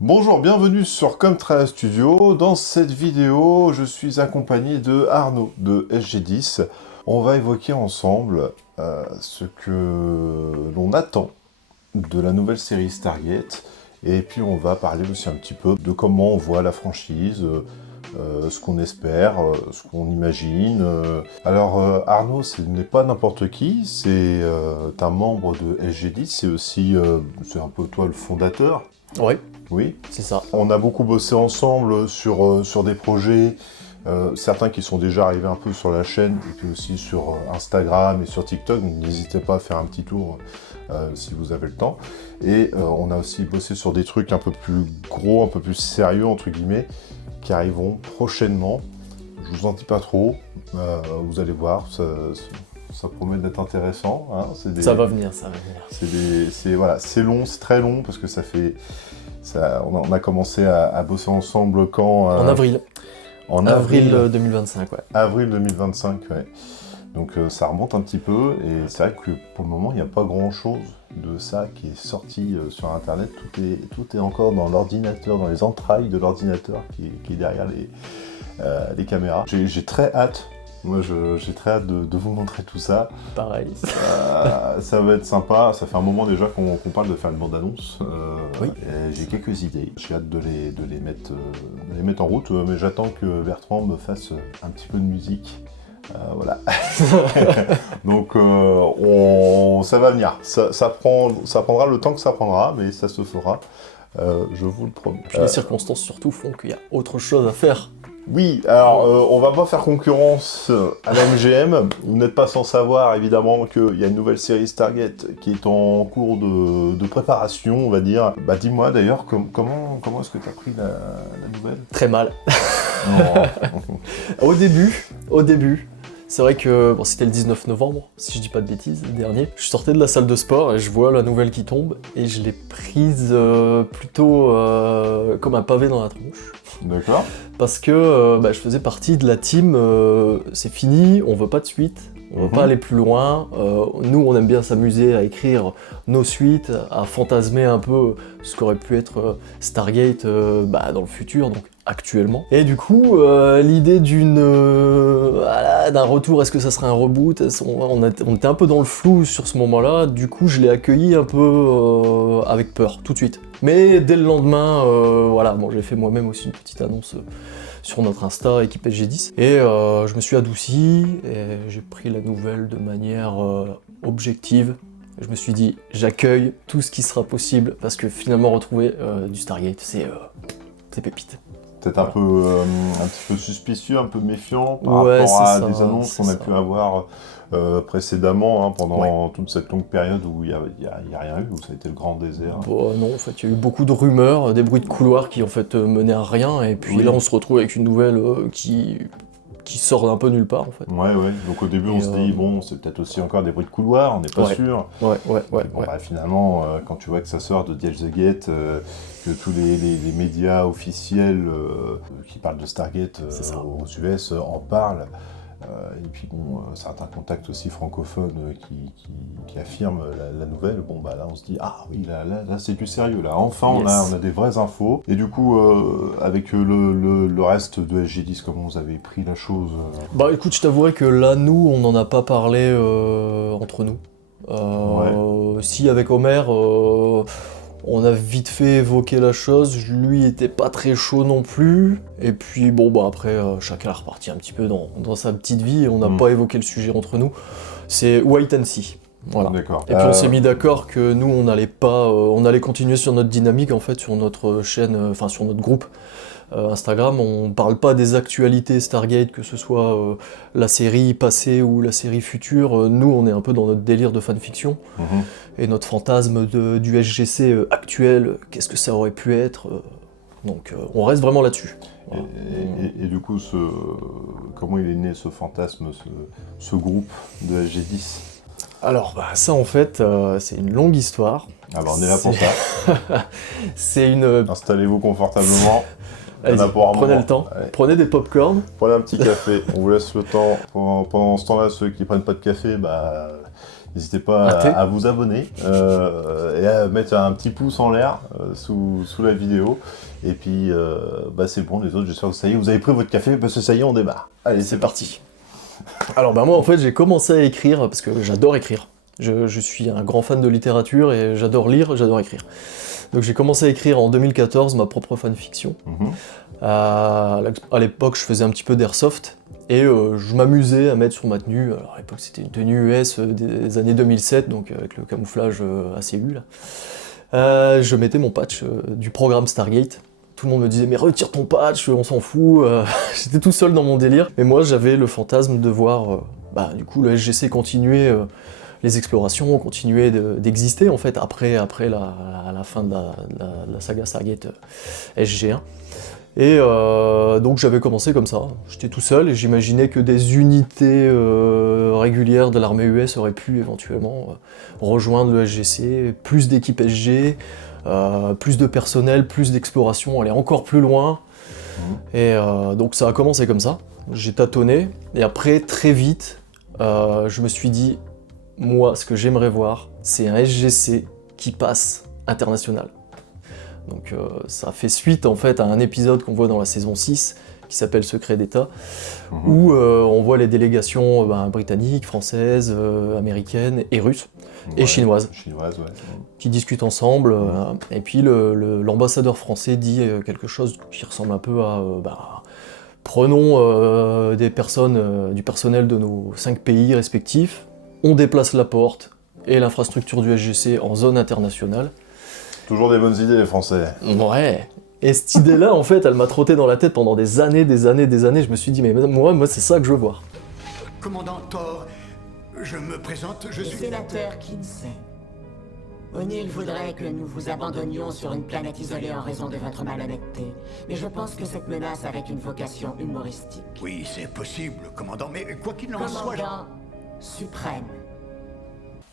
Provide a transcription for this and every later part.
Bonjour, bienvenue sur Comtrea Studio. Dans cette vidéo, je suis accompagné de Arnaud de SG10. On va évoquer ensemble ce que l'on attend de la nouvelle série Stargate. Et puis on va parler aussi un petit peu de comment on voit la franchise, ce qu'on espère, ce qu'on imagine. Alors Arnaud, ce n'est pas n'importe qui, c'est un membre de SG10, c'est aussi c'est un peu toi le fondateur. Ouais, Oui. c'est ça. On a beaucoup bossé ensemble sur des projets, certains qui sont déjà arrivés un peu sur la chaîne, et puis aussi sur Instagram et sur TikTok, donc n'hésitez pas à faire un petit tour si vous avez le temps. Et on a aussi bossé sur des trucs un peu plus gros, un peu plus sérieux, entre guillemets, qui arriveront prochainement. Je vous en dis pas trop, vous allez voir, ça promet d'être intéressant. Hein. Ça va venir, ça va venir. Voilà, c'est long, c'est très long, parce que ça fait... on a commencé à bosser ensemble quand En avril. En avril 2025, ouais. Avril 2025, ouais. Donc ça remonte un petit peu, et c'est vrai que pour le moment, il n'y a pas grand-chose de ça qui est sorti sur Internet. Tout est encore dans l'ordinateur, dans les entrailles de l'ordinateur qui est derrière les caméras. J'ai très hâte. Moi, j'ai très hâte de vous montrer tout ça. Pareil. Ça va être sympa. Ça fait un moment déjà qu'on parle de faire une bande-annonce. Oui. J'ai quelques idées. J'ai hâte de les mettre en route. Mais j'attends que Bertrand me fasse un petit peu de musique. Voilà. Donc, ça va venir. Ça prendra le temps que ça prendra, mais ça se fera. Je vous le promets. Puis les circonstances surtout font qu'il y a autre chose à faire. Oui, alors on va pas faire concurrence à la MGM. Vous n'êtes pas sans savoir évidemment qu'il y a une nouvelle série Stargate qui est en cours de préparation, on va dire. Bah dis-moi d'ailleurs, comment est-ce que tu as pris la nouvelle? Très mal. Non. Au début, c'est vrai que bon, c'était le 19 novembre, si je dis pas de bêtises, le dernier. Je sortais de la salle de sport et je vois la nouvelle qui tombe et je l'ai prise plutôt comme un pavé dans la tronche. D'accord. Parce que je faisais partie de la team c'est fini, on veut pas de suite, on veut pas aller plus loin. Nous, on aime bien s'amuser à écrire nos suites, à fantasmer un peu ce qu'aurait pu être Stargate dans le futur, donc actuellement. Et du coup, l'idée d'un retour, est-ce que ça serait un reboot? On était un peu dans le flou sur ce moment-là, du coup je l'ai accueilli un peu avec peur, tout de suite. Mais dès le lendemain, j'ai fait moi-même aussi une petite annonce sur notre Insta, équipe SG10, et je me suis adouci, et j'ai pris la nouvelle de manière objective. Je me suis dit, j'accueille tout ce qui sera possible, parce que finalement retrouver du Stargate, c'est pépite. Peut-être un petit peu suspicieux, un peu méfiant par rapport à des annonces qu'on a pu avoir précédemment, hein, pendant toute cette longue période où il n'y a rien eu, où ça a été le grand désert. Non, en fait, il y a eu beaucoup de rumeurs, des bruits de couloir qui en fait menaient à rien, et puis là on se retrouve avec une nouvelle qui sort d'un peu nulle part en fait. Ouais. Donc au début on se dit, bon, c'est peut-être aussi encore des bruits de couloir, on n'est pas sûr. Ouais. Finalement, quand tu vois que ça sort de The Gate, que tous les médias officiels qui parlent de Stargate aux US en parlent, et puis bon, certains contacts aussi francophones qui affirment la nouvelle, bon bah là on se dit, ah oui, là c'est du sérieux, là enfin on a des vraies infos. Et du coup, avec le reste de SG10, comment vous avez pris la chose Bah écoute, je t'avouerai que là, nous, on n'en a pas parlé entre nous. Si, avec Homer, on a vite fait évoquer la chose, lui était pas très chaud non plus, et puis après, chacun est reparti un petit peu dans sa petite vie, et on n'a pas évoqué le sujet entre nous. C'est wait and see. Voilà. D'accord. Et puis on s'est mis d'accord que nous, on allait continuer sur notre dynamique, en fait, sur notre chaîne, sur notre groupe Instagram. On parle pas des actualités Stargate, que ce soit la série passée ou la série future. Nous, on est un peu dans notre délire de fanfiction, et notre fantasme du SGC actuel, qu'est-ce que ça aurait pu être. Donc on reste vraiment là-dessus. Voilà. Et du coup, comment il est né ce fantasme, ce groupe de SG10? Alors, ça en fait, c'est une longue histoire. Alors on est là pour ça. C'est une... Installez-vous confortablement. Prenez le temps, prenez des pop-corn. Prenez un petit café, on vous laisse le temps. Pendant ce temps-là, ceux qui prennent pas de café, N'hésitez pas à vous abonner et à mettre un petit pouce en l'air sous la vidéo. Et puis, c'est bon, les autres, j'espère que ça y est, vous avez pris votre café parce que ça y est, on démarre. Allez, c'est parti. Alors moi, en fait, j'ai commencé à écrire parce que j'adore écrire. Je suis un grand fan de littérature et j'adore lire, j'adore écrire. Donc j'ai commencé à écrire en 2014 ma propre fanfiction. À l'époque, je faisais un petit peu d'airsoft et je m'amusais à mettre sur ma tenue. Alors à l'époque, c'était une tenue US des années 2007, donc avec le camouflage ACU là. Je mettais mon patch du programme Stargate. Tout le monde me disait mais retire ton patch, on s'en fout. J'étais tout seul dans mon délire. Mais moi, j'avais le fantasme de voir du coup le SGC continuer les explorations, continuer d'exister en fait après la fin de la saga Stargate SG1. Et donc j'avais commencé comme ça, j'étais tout seul et j'imaginais que des unités régulières de l'armée US auraient pu éventuellement rejoindre le SGC, plus d'équipes SG, plus de personnel, plus d'exploration, aller encore plus loin. Et donc ça a commencé comme ça, j'ai tâtonné et après très vite je me suis dit moi, ce que j'aimerais voir, c'est un SGC qui passe international. Donc ça fait suite en fait à un épisode qu'on voit dans la saison 6, qui s'appelle Secret d'État, où on voit les délégations britanniques, françaises, américaines et russes, et chinoises, qui discutent ensemble, et puis l'ambassadeur français dit quelque chose qui ressemble un peu à... prenons des personnes, du personnel de nos 5 pays respectifs, on déplace la porte et l'infrastructure du SGC en zone internationale. Toujours des bonnes idées, les Français. Ouais. Et cette idée-là, en fait, elle m'a trotté dans la tête pendant des années. Je me suis dit, mais moi c'est ça que je veux voir. Commandant Thor, je me présente, je suis... Sénateur Kinsey. O'Neill voudrait que nous vous abandonnions sur une planète isolée en raison de votre malhonnêteté. Mais je pense que cette menace avait une vocation humoristique. Oui, c'est possible, commandant, mais quoi qu'il en soit... Commandant suprême.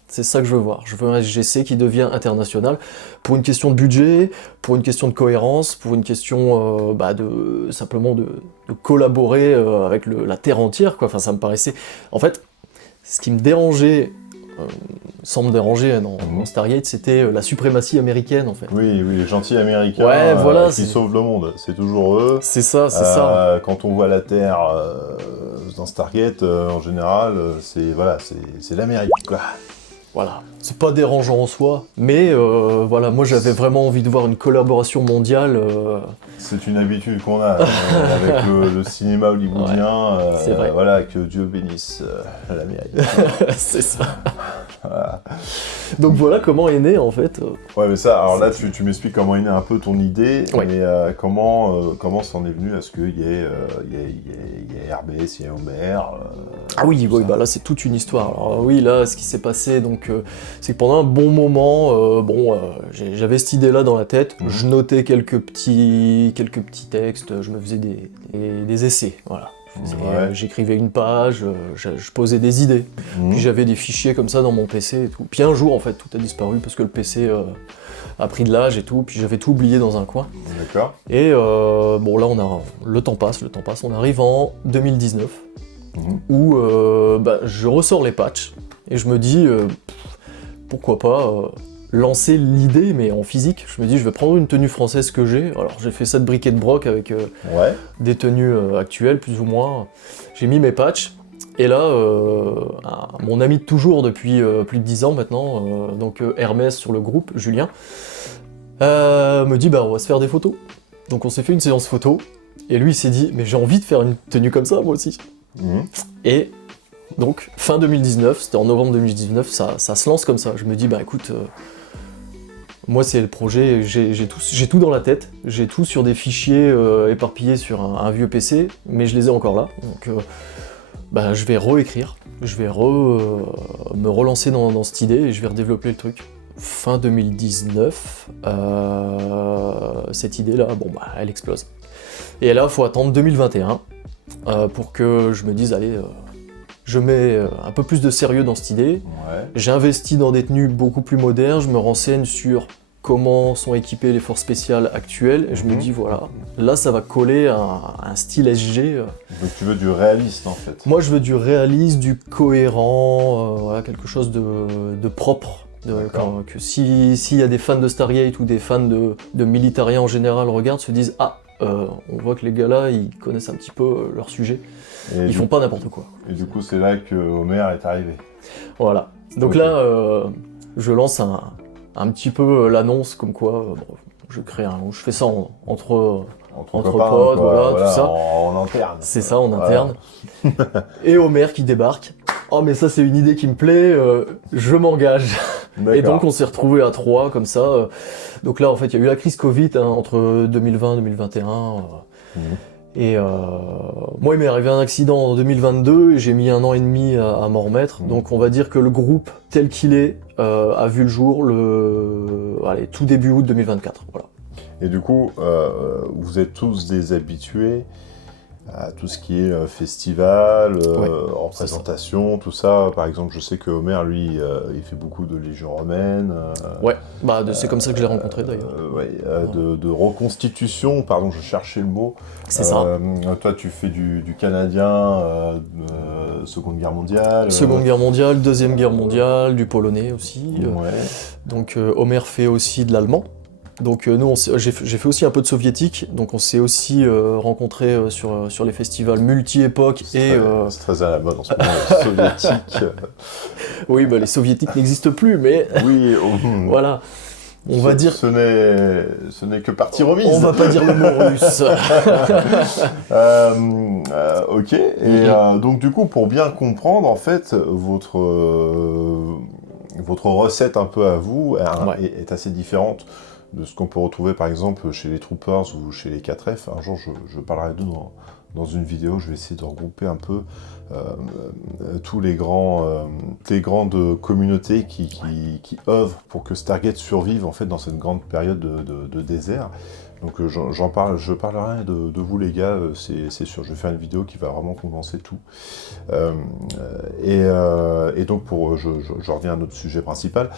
C'est ça que je veux voir. Je veux un SGC qui devient international pour une question de budget, pour une question de cohérence, pour une question simplement de collaborer avec la Terre entière, quoi. Enfin, ça me paraissait... En fait, ce qui me dérangeait, sans me déranger dans Stargate, c'était la suprématie américaine, en fait. Oui, les gentils américains qui sauvent le monde. C'est toujours eux. C'est ça, c'est ça. Quand on voit la Terre dans Stargate, en général, c'est l'Amérique, quoi. Voilà, c'est pas dérangeant en soi, mais moi j'avais vraiment envie de voir une collaboration mondiale. C'est une habitude qu'on a avec le cinéma hollywoodien. C'est vrai. Voilà, que Dieu bénisse l'Amérique. C'est ça. Voilà. Donc voilà comment est né en fait. Ouais, mais ça, alors là tu m'expliques comment est née un peu ton idée, mais comment c'en est venu à ce qu'il y ait RBS, il y ait Homer. Ah oui, là c'est toute une histoire. Alors oui, là ce qui s'est passé, donc c'est que pendant un bon moment, j'avais cette idée-là dans la tête. Je notais quelques petits textes, je me faisais des essais, voilà. J'écrivais une page, je posais des idées, puis j'avais des fichiers comme ça dans mon PC et tout. Puis un jour en fait tout a disparu parce que le PC a pris de l'âge et tout, puis j'avais tout oublié dans un coin. D'accord. Et là le temps passe, on arrive en 2019 où je ressors les patchs et je me dis pourquoi pas lancer l'idée, mais en physique. Je me dis, je vais prendre une tenue française que j'ai. Alors, j'ai fait ça de briquet de broc avec des tenues actuelles, plus ou moins. J'ai mis mes patchs. Et là, mon ami de toujours depuis plus de 10 ans maintenant, donc Hermès sur le groupe, Julien, me dit, on va se faire des photos. Donc, on s'est fait une séance photo. Et lui, il s'est dit, mais j'ai envie de faire une tenue comme ça, moi aussi. Et donc, fin 2019, c'était en novembre 2019, ça se lance comme ça. Je me dis, écoute... moi, c'est le projet, j'ai tout dans la tête, j'ai tout sur des fichiers éparpillés sur un vieux PC, mais je les ai encore là, donc je vais réécrire, je vais me relancer dans cette idée et je vais redévelopper le truc. Fin 2019, cette idée-là, elle explose. Et là, il faut attendre 2021 pour que je me dise, allez, je mets un peu plus de sérieux dans cette idée, j'investis dans des tenues beaucoup plus modernes, je me renseigne sur comment sont équipées les forces spéciales actuelles, et je me dis, voilà, là, ça va coller à un style SG. Donc tu veux du réaliste, en fait. Moi, je veux du réaliste, du cohérent, voilà, quelque chose de propre. Que s'il y a des fans de Stargate ou des fans de Militaria en général regardent, se disent, ah, on voit que les gars là, ils connaissent un petit peu leur sujet. Ils font pas n'importe quoi. Et du coup, c'est là que Homer est arrivé. Voilà. Donc là, je lance un petit peu l'annonce comme quoi je fais ça entre copains, potes, voilà, tout ça. En interne. C'est ça, en interne. Et Homer qui débarque. Oh, mais ça, c'est une idée qui me plaît, je m'engage. Et donc, on s'est retrouvés à 3, comme ça. Donc là, en fait, il y a eu la crise Covid entre 2020 et 2021. Et moi, il m'est arrivé un accident en 2022 et j'ai mis 1 an et demi à m'en remettre. Donc on va dire que le groupe tel qu'il est a vu le jour tout début août 2024. Voilà. Et du coup, vous êtes tous des habitués à tout ce qui est festival, représentation, tout ça. Par exemple, je sais que Homer, lui, il fait beaucoup de Légion romaine. Ouais, c'est comme ça que je l'ai rencontré d'ailleurs. De reconstitution, pardon, je cherchais le mot. C'est ça. Toi, tu fais du canadien, Seconde Guerre mondiale. Seconde Guerre mondiale, Deuxième Guerre mondiale, du polonais aussi. Ouais. Donc Homer fait aussi de l'allemand. Donc nous, j'ai fait aussi un peu de soviétique, donc on s'est aussi rencontrés sur les festivals multi-époques et... C'est très à la mode en ce moment, les soviétiques. Oui, les soviétiques n'existent plus, mais... Oui, voilà. On va dire... Ce n'est que partie remise. On va pas dire le mot russe. Ok, et donc du coup, pour bien comprendre, en fait, votre recette un peu à vous est assez différente de ce qu'on peut retrouver par exemple chez les Troopers ou chez les 4F. Un jour, je parlerai d'eux dans une vidéo. Je vais essayer de regrouper un peu tous les grandes communautés qui œuvrent pour que Stargate survive en fait dans cette grande période de désert. Donc je parlerai de vous les gars, c'est sûr. Je vais faire une vidéo qui va vraiment condenser tout. Et donc je reviens à notre sujet principal.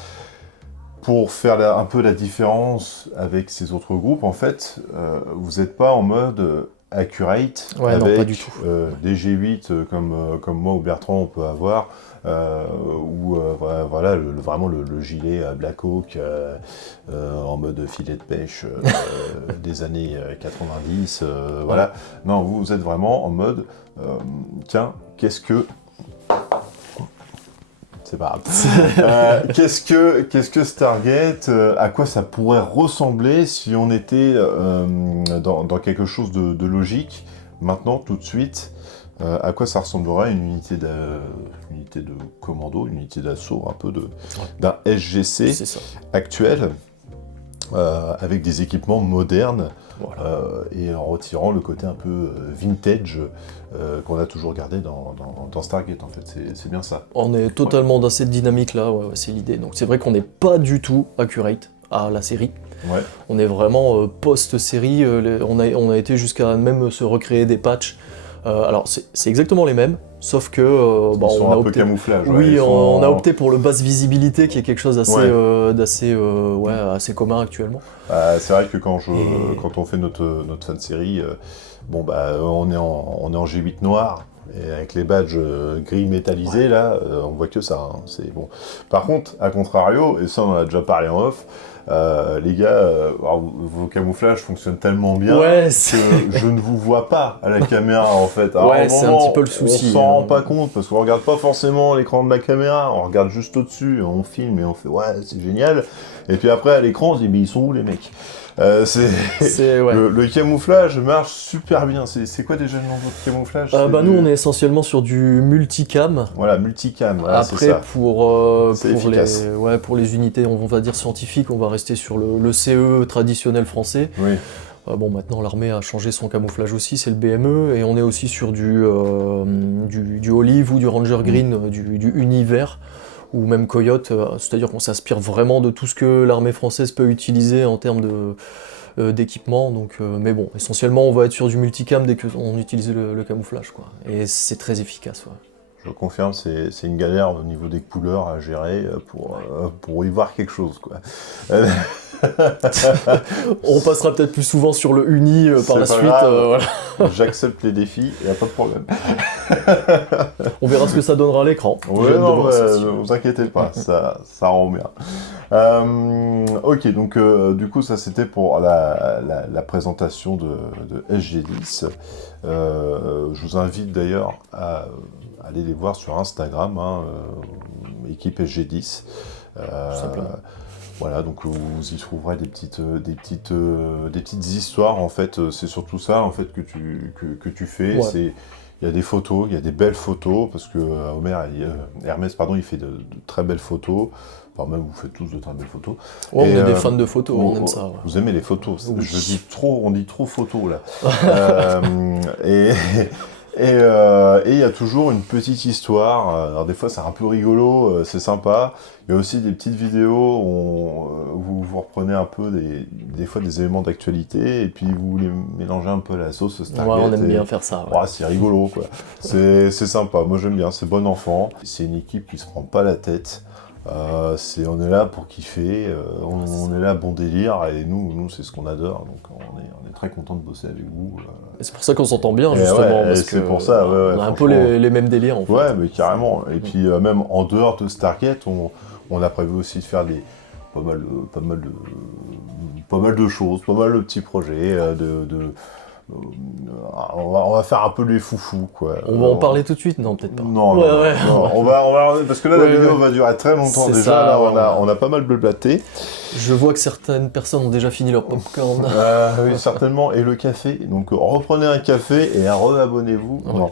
Pour faire un peu la différence avec ces autres groupes, en fait, vous n'êtes pas en mode accurate, ouais, avec non, pas du tout. des G8 comme moi ou Bertrand on peut avoir, ou voilà, vraiment le gilet Black Hawk en mode filet de pêche des années 90, voilà. Non, vous êtes vraiment en mode, tiens, qu'est-ce que... C'est pas grave. Qu'est-ce que Stargate, à quoi ça pourrait ressembler si on était dans quelque chose de logique, maintenant, tout de suite, à quoi ça ressemblerait une unité de commando, une unité d'assaut, un peu d'un SGC actuel, avec des équipements modernes, voilà. Et en retirant le côté un peu vintage qu'on a toujours gardé dans Stargate, en fait, c'est bien ça. On est totalement dans cette dynamique-là, c'est l'idée. Donc c'est vrai qu'on n'est pas du tout accurate à la série. Ouais. On est vraiment post-série, on a été jusqu'à même se recréer des patchs. Alors c'est exactement les mêmes, sauf que ils sont on a un opté... peu camouflage. Oui, on a opté pour le basse visibilité, qui est quelque chose d'assez assez commun actuellement. C'est vrai que quand on fait notre fan série, on est en G8 noir. Et avec les badges gris métallisés, là, on voit que ça. Hein, c'est bon. Par contre, à contrario, et ça on en a déjà parlé en off, les gars, vos camouflages fonctionnent tellement bien que je ne vous vois pas à la caméra en fait. Alors, c'est un petit peu le souci. On s'en rend pas compte parce qu'on regarde pas forcément l'écran de la caméra, on regarde juste au-dessus, on filme et on fait ouais, c'est génial. Et puis après à l'écran, on se dit mais ils sont où les mecs? Le camouflage marche super bien. C'est quoi déjà le nom de votre camouflage? Nous on est essentiellement sur du multicam. Voilà, multicam. Voilà, après ça. pour les unités on va dire scientifiques, on va rester sur le CE traditionnel français. Oui. Maintenant l'armée a changé son camouflage aussi, c'est le BME, et on est aussi sur du olive ou du ranger green, du univers, ou même Coyote, c'est-à-dire qu'on s'inspire vraiment de tout ce que l'armée française peut utiliser en termes d'équipement, mais bon, essentiellement on va être sur du multicam dès qu'on utilise le camouflage, quoi. Et c'est très efficace. Ouais. je confirme, c'est une galère au niveau des couleurs à gérer pour y voir quelque chose, quoi. On passera peut-être plus souvent sur le uni par la C'est pas suite. grave. Voilà. J'accepte les défis, il n'y a pas de problème. On verra ce que ça donnera à l'écran. J'ai Ouais, hâte de non, voir ça, si. ne vous inquiétez pas, ça rend bien. Ok, donc du coup, ça c'était pour la présentation de SG10. Je vous invite d'ailleurs à aller les voir sur Instagram, hein, équipe SG10. Tout simplement. Voilà, donc vous y trouverez des petites histoires, en fait. C'est surtout ça, en fait, que tu fais. Ouais. Il y a des photos, il y a des belles photos, parce que Hermès, pardon, il fait de très belles photos. Enfin, même vous faites tous de très belles photos. Ouais, Et, on est des fans de photos, on aime ça. Ouais. Vous aimez les photos. Oui. On dit trop photos, là. Et il y a toujours une petite histoire. Alors des fois c'est un peu rigolo, c'est sympa. Il y a aussi des petites vidéos où vous reprenez un peu des fois des éléments d'actualité et puis vous les mélangez un peu à la sauce Stargate. Ouais, on aime bien faire ça. Ouais. Ouais, c'est rigolo, quoi. C'est sympa, moi j'aime bien, c'est bon enfant. C'est une équipe qui se prend pas la tête. On est là pour kiffer, on est là bon délire et nous c'est ce qu'on adore, donc on est très content de bosser avec vous. Et c'est pour ça qu'on s'entend bien, Et justement, ouais, parce c'est que pour ça, ouais, on a un peu franchement. les mêmes délires, en fait. Ouais, mais carrément. Et puis même en dehors de Stargate, on a prévu aussi de faire pas mal de choses, pas mal de petits projets, on va faire un peu les foufous, quoi. On va en parler tout de suite? Non, peut-être pas. Non, Ouais, non, ouais. non, on va parce que là la Ouais, vidéo ouais. va durer très longtemps C'est déjà. ça, Là, ouais. on a pas mal blablaté. Je vois que certaines personnes ont déjà fini leur popcorn. Oui, certainement. Et le café. Donc reprenez un café et re-abonnez-vous. Ouais. Non.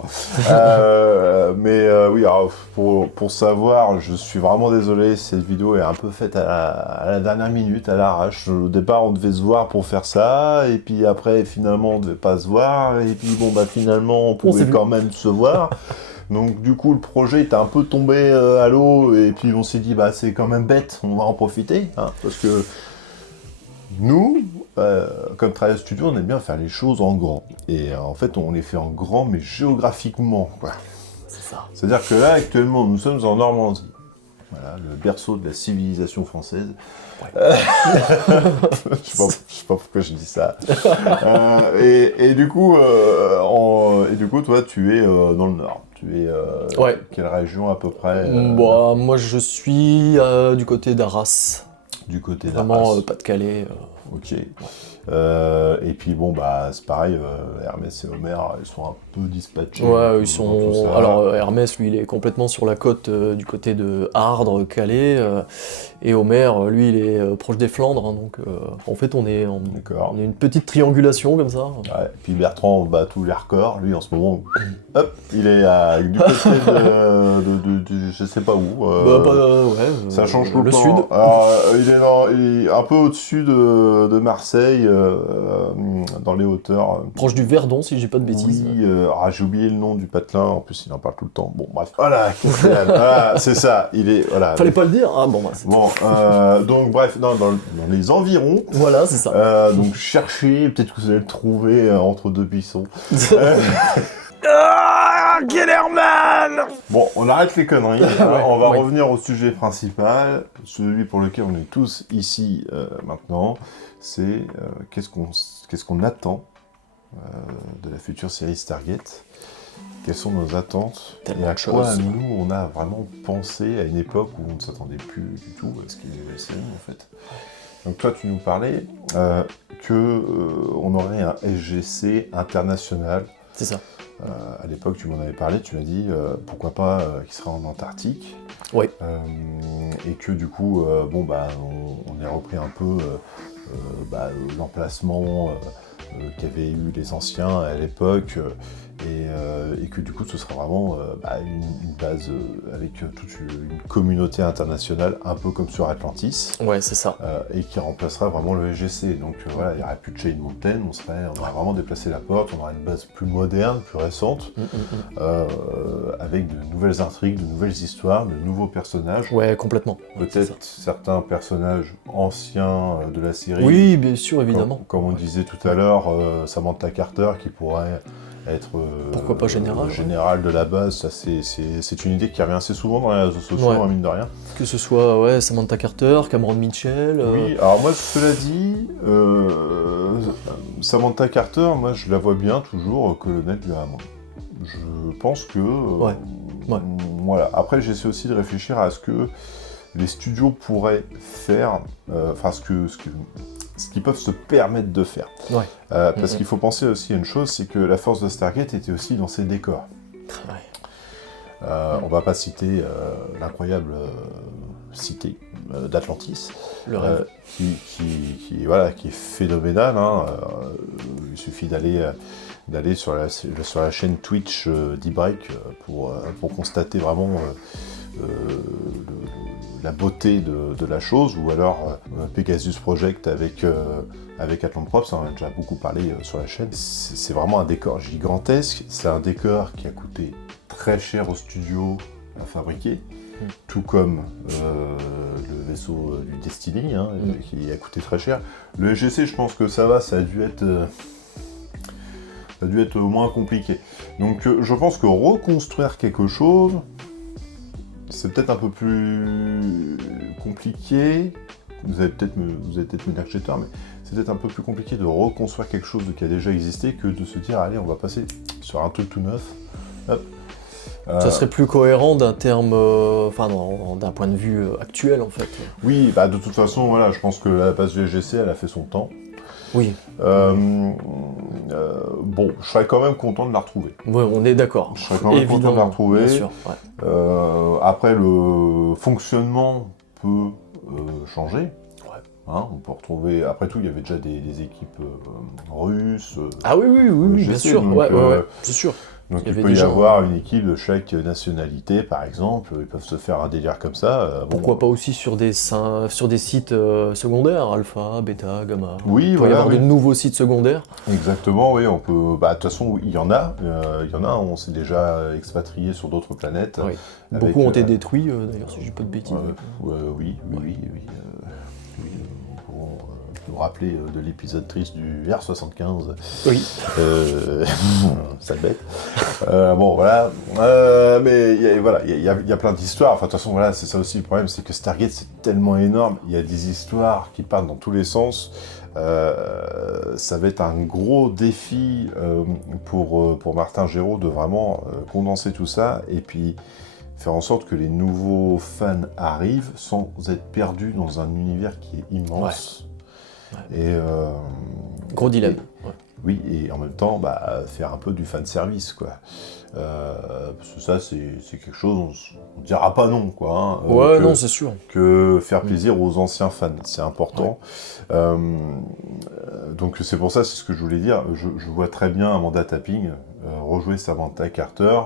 Oui, alors, pour savoir, je suis vraiment désolé. Cette vidéo est un peu faite à la dernière minute, à l'arrache. Au départ, on devait se voir pour faire ça, et puis après, finalement, on devait pas se voir, et puis bon, bah finalement, on pouvait s'est vu. quand même se voir. Donc du coup, le projet était un peu tombé à l'eau, et puis on s'est dit, bah c'est quand même bête, on va en profiter, hein, parce que nous, comme Travail Studio, on aime bien faire les choses en grand. Et en fait, on les fait en grand, mais géographiquement, quoi. C'est ça. C'est-à-dire que là, actuellement, nous sommes en Normandie. Voilà, le berceau de la civilisation française. Ouais. Je sais pas pourquoi je dis ça. Et du coup, toi, tu es dans le Nord. Tu es Ouais. quelle région à peu près Bah, moi, je suis du côté d'Arras. du côté Vraiment, d'Arras. Pas-de-Calais. Ok. Et puis bon, bah c'est pareil, Hermès et Homer, ils sont un peu dispatchés. Ouais, ils dans sont. tout ça. Alors, Hermès, lui, il est complètement sur la côte du côté de Ardres, Calais. Et Homer, lui, il est proche des Flandres. Hein, donc, en fait, on est D'accord. une petite triangulation comme ça. Ouais. Puis Bertrand bat tous les records. Lui, en ce moment, hop, il est du côté de je sais pas où. Ouais. Ça change tout le le temps. sud. Alors, il est un peu au-dessus de Marseille, dans les hauteurs. Proche du Verdon, si j'ai pas de bêtises. Oui, j'ai oublié le nom du patelin, en plus il en parle tout le temps. Bon, bref. Voilà, voilà, c'est ça, il est... Voilà. Fallait pas le dire. Ah bon, bah, c'est Bon, donc bref, dans les environs, voilà, c'est ça. donc cherchez, peut-être que vous allez le trouver entre deux buissons. Kellerman! Bon, on arrête les conneries, on va ouais. revenir au sujet principal, celui pour lequel on est tous ici maintenant, c'est qu'est-ce qu'on attend de la future série Stargate. Quelles sont nos attentes Tellement et à de quoi choses. nous on a vraiment pensé à une époque où on ne s'attendait plus du tout à ce qu'il y ait la série en fait. Donc toi tu nous parlais on aurait un SGC international. C'est ça. À l'époque tu m'en avais parlé, tu m'as dit pourquoi pas qu'il serait en Antarctique. Oui. Et que du coup on ait repris un peu l'emplacement qu'avaient eu les anciens à l'époque, et que du coup ce sera vraiment une base avec toute une communauté internationale, un peu comme sur Atlantis, Ouais, c'est ça. et qui remplacera vraiment le SGC. Donc voilà, il n'y aurait plus de Chain Mountain, on aurait vraiment déplacé la porte, on aurait une base plus moderne, plus récente, avec de nouvelles intrigues, de nouvelles histoires, de nouveaux personnages. Ouais, complètement. Peut-être certains personnages anciens de la série. Oui, bien sûr, évidemment. Comme on disait tout à l'heure, Samantha Carter qui pourrait être Pourquoi pas général, général de la base. Ça, c'est une idée qui revient assez souvent dans les réseaux sociaux, Ouais. hein, mine de rien. Que ce soit Samantha Carter, Cameron Mitchell. Oui, alors moi, cela dit, Samantha Carter, moi, je la vois bien toujours colonel du Hammond. Je pense que... Ouais. Voilà. Après, j'essaie aussi de réfléchir à ce que les studios pourraient faire, enfin, ce qu'ils peuvent se permettre de faire. Ouais. Parce qu'il faut penser aussi à une chose, c'est que la force de Stargate était aussi dans ses décors. Ouais. On va pas citer l'incroyable cité d'Atlantis, Le rêve. qui est phénoménale. Hein. Il suffit d'aller sur la chaîne Twitch d'e-Break pour constater vraiment la beauté de la chose, ou alors Pegasus Project avec Atlantrops, on en a déjà beaucoup parlé sur la chaîne. C'est vraiment un décor gigantesque, c'est un décor qui a coûté très cher au studio à fabriquer, tout comme le vaisseau du Destiny, hein, qui a coûté très cher. Le SGC, je pense que ça a dû être moins compliqué. Donc je pense que reconstruire quelque chose, c'est peut-être un peu plus compliqué. Vous allez peut-être me dire que j'ai tort, mais c'est peut-être un peu plus compliqué de reconstruire quelque chose qui a déjà existé que de se dire, allez, on va passer sur un truc tout neuf. Hop. Ça serait plus cohérent d'un terme, d'un point de vue actuel en fait. Oui, bah de toute façon, voilà, je pense que la base du SGC, elle a fait son temps. Oui. Bon, je serais quand même content de la retrouver. Ouais, on est d'accord. Je serais quand même content de la retrouver. Bien sûr. Ouais. Après, le fonctionnement peut changer. Hein, on peut retrouver. Après tout, il y avait déjà des équipes russes. Ah oui, bien sûr. Donc, Ouais, c'est sûr. Donc Il y il avait peut y déjà avoir une équipe de chaque nationalité, par exemple. Ils peuvent se faire un délire comme ça. Pourquoi pas aussi sur des sites secondaires, alpha, bêta, gamma. Oui, Il peut y voilà, avoir oui. de nouveaux sites secondaires. Exactement, oui, on peut. Bah, de toute façon, il y en a. On s'est déjà expatrié sur d'autres planètes. Oui. Avec, Beaucoup ont été détruits, d'ailleurs, si je dis pas de bêtises. Oui. On pourra nous rappeler de l'épisode triste du R75. Oui. Sale bête. Bon, voilà. Mais il y a plein d'histoires. Enfin, de toute façon, voilà, c'est ça aussi le problème, c'est que Stargate, c'est tellement énorme. Il y a des histoires qui partent dans tous les sens. Ça va être un gros défi pour Martin Géraud de vraiment condenser tout ça et puis faire en sorte que les nouveaux fans arrivent sans être perdus dans un univers qui est immense. Ouais. Et Gros dilemme. oui, et en même temps, faire un peu du fan service, quoi. Parce que ça, c'est quelque chose, on ne dira pas non, quoi. Hein, Non, c'est sûr. que faire plaisir aux anciens fans, c'est important. Ouais. Donc c'est pour ça, c'est ce que je voulais dire. Je vois très bien Amanda Tapping rejouer Samantha Carter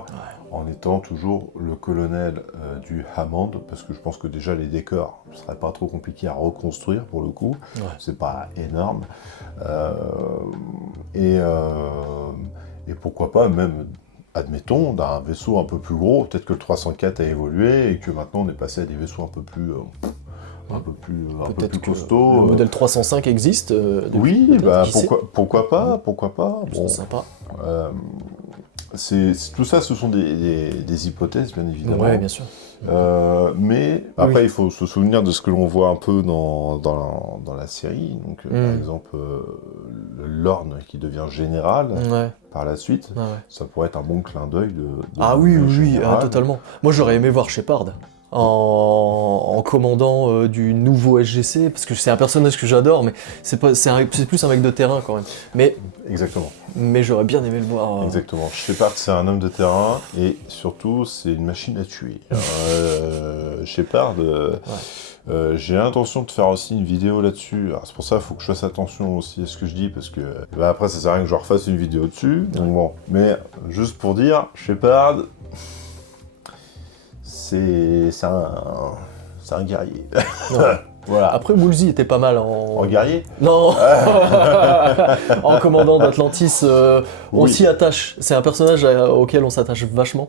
en étant toujours le colonel du Hammond, parce que je pense que déjà les décors ne seraient pas trop compliqués à reconstruire pour le coup. Ouais. C'est pas énorme. Et pourquoi pas même, admettons, d'un vaisseau un peu plus gros, peut-être que le 304 a évolué et que maintenant on est passé à des vaisseaux un peu plus costaud. Le modèle 305 existe. Oui, pourquoi pas. C'est sympa. Tout ça, ce sont des hypothèses, bien évidemment. Oui, bien sûr. Mais après, il faut se souvenir de ce que l'on voit un peu dans la série. Donc, par exemple, le Lorne qui devient général par la suite, ça pourrait être un bon clin d'œil de oui, totalement. Moi, j'aurais aimé voir Shepard en commandant du nouveau SGC, parce que c'est un personnage que j'adore, mais c'est plus un mec de terrain quand même. Exactement. Mais j'aurais bien aimé le voir. Exactement. Shepard, c'est un homme de terrain et surtout, c'est une machine à tuer. Shepard, j'ai l'intention de faire aussi une vidéo là-dessus. Alors, c'est pour ça qu'il faut que je fasse attention aussi à ce que je dis, parce que après, ça sert à rien que je refasse une vidéo dessus. Donc bon, mais juste pour dire, Shepard, c'est un guerrier. Voilà. Après, Woolsey était pas mal en guerrier. Non. En commandant d'Atlantis, on s'y attache. C'est un personnage auquel on s'attache vachement.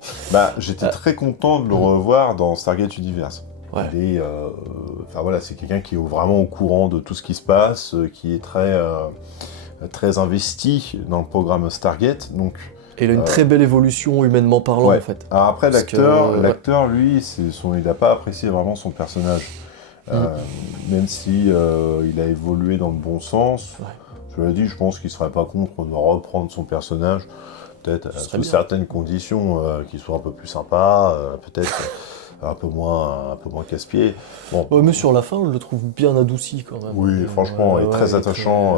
J'étais très content de le revoir dans Stargate Universe. Ouais. Il est, c'est quelqu'un qui est vraiment au courant de tout ce qui se passe, qui est très investi dans le programme Stargate. Donc, Et il a une très belle évolution humainement parlant, Ouais. en fait. Alors après, Parce que, l'acteur, lui, il n'a pas apprécié vraiment son personnage. Même si il a évolué dans le bon sens. Ouais. Je l'ai dit, je pense qu'il ne serait pas contre de reprendre son personnage, peut-être Ce serait sous bien. certaines conditions, qu'il soit un peu plus sympa, peut-être un peu moins casse-pied. Bon. Ouais, mais sur la fin, je le trouve bien adouci quand même. Oui, franchement, il est très attachant.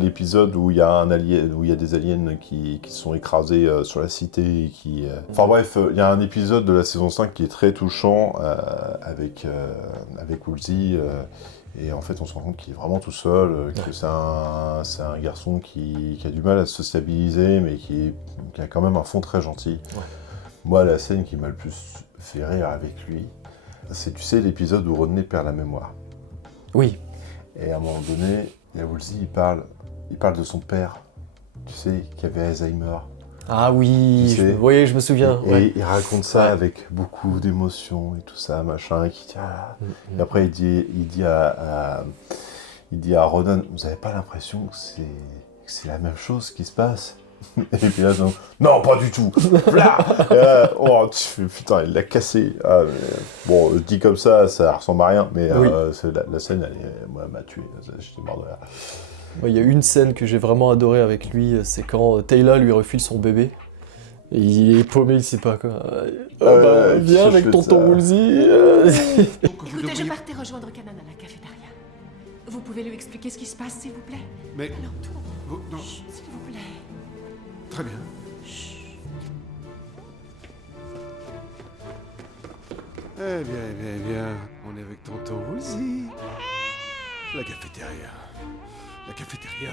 L'épisode où il y a un alien, où il y a des aliens qui sont écrasés sur la cité, et qui. Enfin bref, il y a un épisode de la saison 5 qui est très touchant avec Woolsey. Et en fait, on se rend compte qu'il est vraiment tout seul, que c'est un garçon qui a du mal à se sociabiliser, mais qui a quand même un fond très gentil. Ouais. Moi, la scène qui m'a le plus fait rire avec lui, c'est, tu sais, l'épisode où Rodney perd la mémoire. Oui. Et à un moment donné, Woolsey, il parle de son père, tu sais, qui avait Alzheimer. Ah oui, Tu sais. oui, je me souviens. Et Ouais. il raconte ça Ouais. avec beaucoup d'émotion et tout ça, machin, et qui dit, ah. Et après, il dit à Ronan, vous avez pas l'impression que c'est la même chose qui se passe? Et puis là, non, pas du tout. Blah. Et là, oh, putain, il l'a cassé. Ah, mais, bon, je dis comme ça ressemble à rien, mais Oui. la scène, moi, elle m'a tué. J'étais mort de rire. Il y a une scène que j'ai vraiment adorée avec lui, c'est quand Taylor lui refile son bébé. Et il est paumé, il sait pas quoi. Viens avec je fais tonton ça. Woolsey. Écoutez, je partais rejoindre Canan à la cafétéria. Vous pouvez lui expliquer ce qui se passe, s'il vous plaît? Mais Non, tout. vous, non, S'il vous plaît. très bien. Eh bien, on est avec tonton Woolsey. La cafétéria. La cafétéria.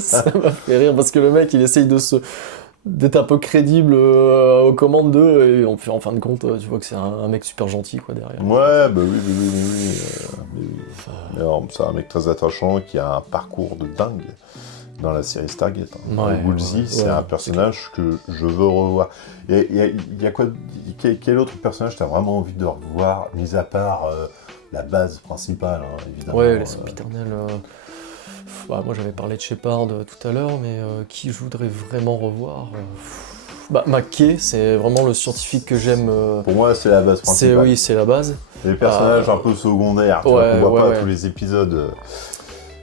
Ça m'a fait rire parce que le mec il essaye d'être un peu crédible aux commandes d'eux et en fin de compte tu vois que c'est un mec super gentil quoi derrière. Ouais, bah oui. Mais non, c'est un mec très attachant qui a un parcours de dingue dans la série Stargate. Ouais, Woolsey, ouais, c'est ouais, un personnage que je veux revoir. Il y a quoi, quel autre personnage t'as vraiment envie de revoir, mis à part la base principale, hein, évidemment. Ouais, les sempiternels. Moi j'avais parlé de Shepard tout à l'heure, mais qui je voudrais vraiment revoir McKay, c'est vraiment le scientifique que j'aime. Pour moi, c'est la base principale. Oui, c'est la base. Les personnages un peu secondaires, tu vois, ouais, qu'on voit pas ouais. tous les épisodes.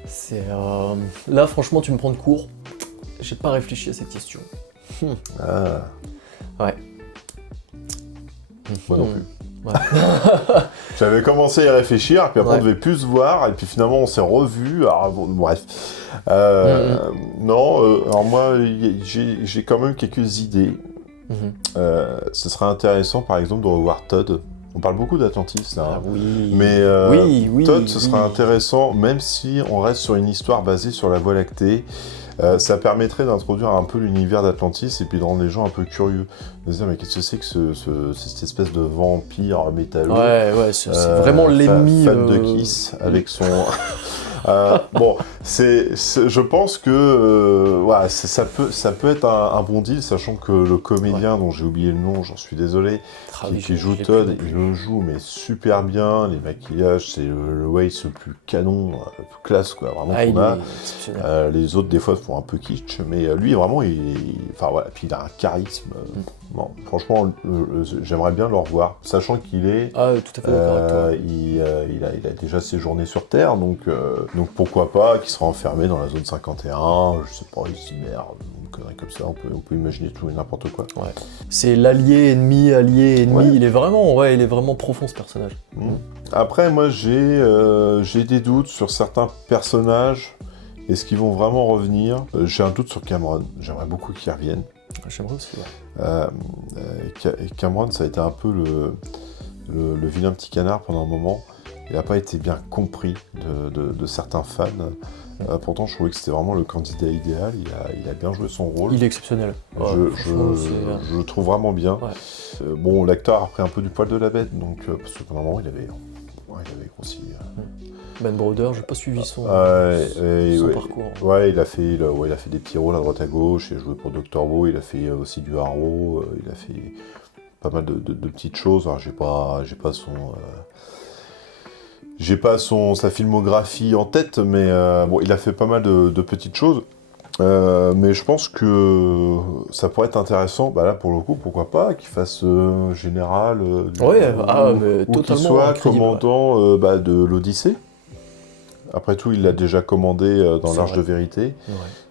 C'est là franchement tu me prends de court. J'ai pas réfléchi à cette question. Ah, Ouais. moi non plus. Ouais. J'avais commencé à y réfléchir, puis après Ouais. on devait plus se voir, et puis finalement on s'est revus. Alors bon, bref. Non, alors moi j'ai quand même quelques idées. Ce serait intéressant par exemple de revoir Todd. On parle beaucoup d'Atlantis là. Ah oui. Mais oui, Todd, ce oui. serait intéressant, même si on reste sur une histoire basée sur la Voie lactée. Ça permettrait d'introduire un peu l'univers d'Atlantis et puis de rendre les gens un peu curieux. De se dire, mais qu'est-ce que c'est que cette espèce de vampire métalleux Ouais, c'est vraiment l'ennemi. fan de Kiss, avec son... bon, je pense que voilà, ça peut être un bon deal, sachant que le comédien dont j'ai oublié le nom, j'en suis désolé, qui joue Todd, il le joue mais super bien, les maquillages, c'est le Waze le plus canon, le plus classe quoi, vraiment Il qu'on a. est exceptionnel. Les autres des fois font un peu kitsch, mais lui vraiment, enfin voilà, puis il a un charisme. Bon, franchement, j'aimerais bien le revoir, sachant qu'il est... Ah, tout à fait d'accord avec toi. il a déjà séjourné sur Terre, donc pourquoi pas qu'il sera enfermé dans la zone 51, je sais pas, ici, merde, une connerie comme ça, on peut imaginer tout et n'importe quoi. Ouais. C'est l'allié ennemi, Ouais. il est vraiment profond ce personnage. Après, moi j'ai des doutes sur certains personnages, est-ce qu'ils vont vraiment revenir? J'ai un doute sur Cameron, j'aimerais beaucoup qu'il revienne. J'aimerais aussi, ouais. Cameron, ça a été un peu le vilain petit canard pendant un moment. Il n'a pas été bien compris de certains fans. Pourtant, je trouvais que c'était vraiment le candidat idéal. Il a bien joué son rôle. Il est exceptionnel. Je le trouve vraiment bien. Ouais. Bon, l'acteur a pris un peu du poil de la bête, donc parce que pendant un moment, il avait grossi. Ben Brother, j'ai pas suivi son parcours. Ouais, il a fait des petits rôles à droite à gauche, il a joué pour Dr. Who, il a fait aussi du Arrow, il a fait pas mal de petites choses. Alors, j'ai pas J'ai pas sa filmographie en tête, mais bon, il a fait pas mal de petites choses. Mais je pense que ça pourrait être intéressant, bah là pour le coup, pourquoi pas, qu'il fasse général, mais ou qu'il totalement soit crédible, commandant de l'Odyssée. Après tout, il l'a déjà commandé dans C'est l'Arche vrai. de Vérité, Ouais.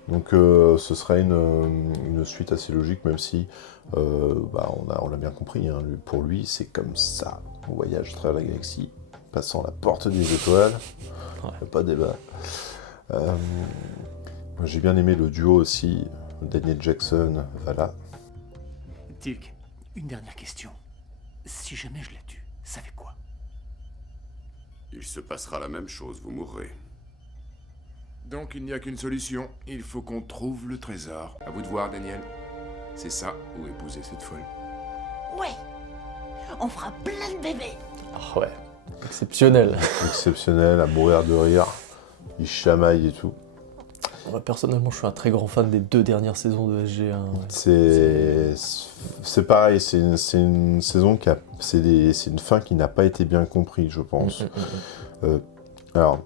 donc ce serait une suite assez logique, même si on l'a bien compris, hein, pour lui c'est comme ça, on voyage à travers la galaxie, passant la porte des étoiles, Ouais. pas débat. Moi, j'ai bien aimé le duo aussi, Daniel Jackson, voilà. Tic, une dernière question. Si jamais je la tue, ça fait quoi? Il se passera la même chose, vous mourrez. Donc il n'y a qu'une solution, il faut qu'on trouve le trésor. À vous de voir, Daniel. C'est ça ou épouser cette folle. Ouais. On fera plein de bébés. Ah ouais, exceptionnel. Exceptionnel, à mourir de rire, il chamaille et tout. Ouais, personnellement, je suis un très grand fan des 2 dernières saisons de SG1. Ouais. C'est pareil, c'est une saison c'est une fin qui n'a pas été bien comprise, je pense. Alors,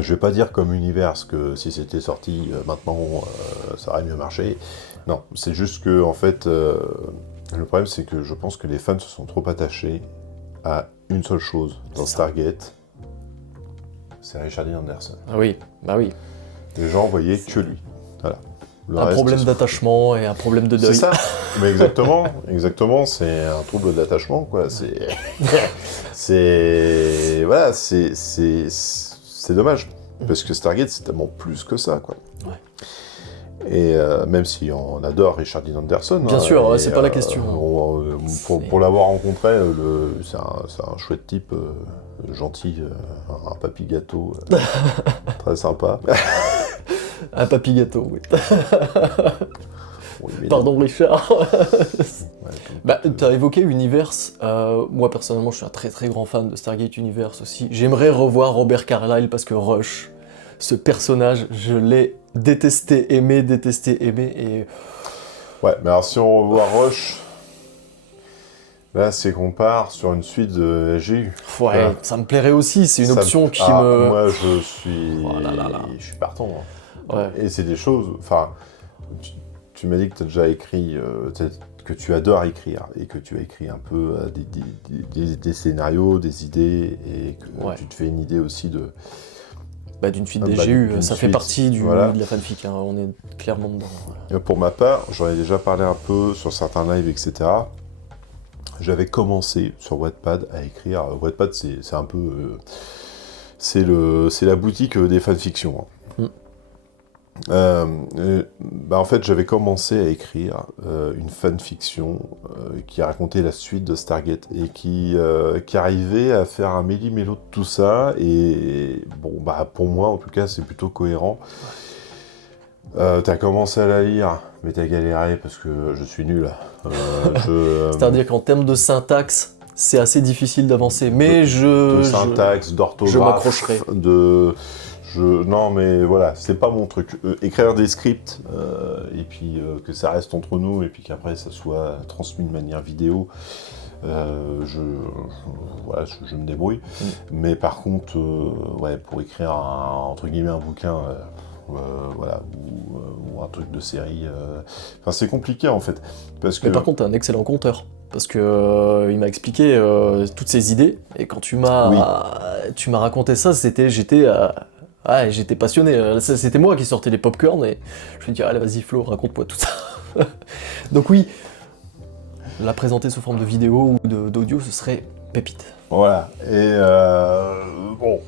je vais pas dire comme Universe que si c'était sorti maintenant, ça aurait mieux marché. Non, c'est juste que en fait, le problème c'est que je pense que les fans se sont trop attachés à une seule chose dans Stargate, c'est Richard Dean Anderson. Ah oui, bah oui. Les gens voyaient que lui. Voilà. Le Un reste, problème ils s'en d'attachement et un problème de C'est deuil. ça, mais exactement, c'est un trouble d'attachement, quoi. Voilà, c'est dommage, parce que Stargate, c'est tellement plus que ça, quoi. Ouais. Et même si on adore Richard Dean Anderson. Bien hein, sûr, et, c'est pas la question. Pour l'avoir rencontré, c'est un chouette type, gentil, un papy gâteau, très sympa. Un papy gâteau, oui. Oui, mais Pardon Richard. ouais, Bah, t'as évoqué Universe. Moi personnellement, je suis un très très grand fan de Stargate Universe aussi. J'aimerais revoir Robert Carlyle parce que Rush, ce personnage, je l'ai détesté, aimé, et ouais, mais alors si on revoit Rush, là c'est qu'on part sur une suite de SGU. ouais, Voilà. ça me plairait aussi. C'est une Ça option qui ah, me. Moi je suis. Oh là là là. Je suis partant. hein. Ouais. Et c'est des choses. Enfin, tu m'as dit que tu as déjà écrit. Que tu adores écrire. Et que tu as écrit un peu des scénarios, des idées. Et que Ouais. tu te fais une idée aussi de. Bah, d'une suite Ah, des bah, GU, d'une ça fait suite, partie voilà. de la fanfic. Hein. On est clairement dedans. Voilà. Pour ma part, j'en ai déjà parlé un peu sur certains lives, etc. J'avais commencé sur Wattpad à écrire. Wattpad, c'est un peu. C'est la boutique des fanfictions. Hein. En fait, j'avais commencé à écrire une fanfiction qui racontait la suite de Stargate et qui arrivait à faire un méli-mélo de tout ça. Et bon, bah pour moi, en tout cas, c'est plutôt cohérent. T'as commencé à la lire, mais t'as galéré parce que je suis nul. C'est-à-dire qu'en termes de syntaxe, c'est assez difficile d'avancer. Mais de syntaxe, d'orthographe, je m'accrocherai. Non, mais voilà, c'est pas mon truc. Écrire des scripts, et puis que ça reste entre nous, et puis qu'après ça soit transmis de manière vidéo, je me débrouille. Mais par contre, pour écrire entre guillemets un bouquin, ou un truc de série, c'est compliqué en fait. Parce que... Mais par contre, t'es un excellent conteur. Parce que il m'a expliqué toutes ses idées, et quand tu m'as raconté ça, j'étais passionné. C'était moi qui sortais les popcorn, et je me dis, allez, vas-y Flo, raconte-moi tout ça. Donc oui, la présenter sous forme de vidéo ou d'audio, ce serait pépite. Voilà, et bon,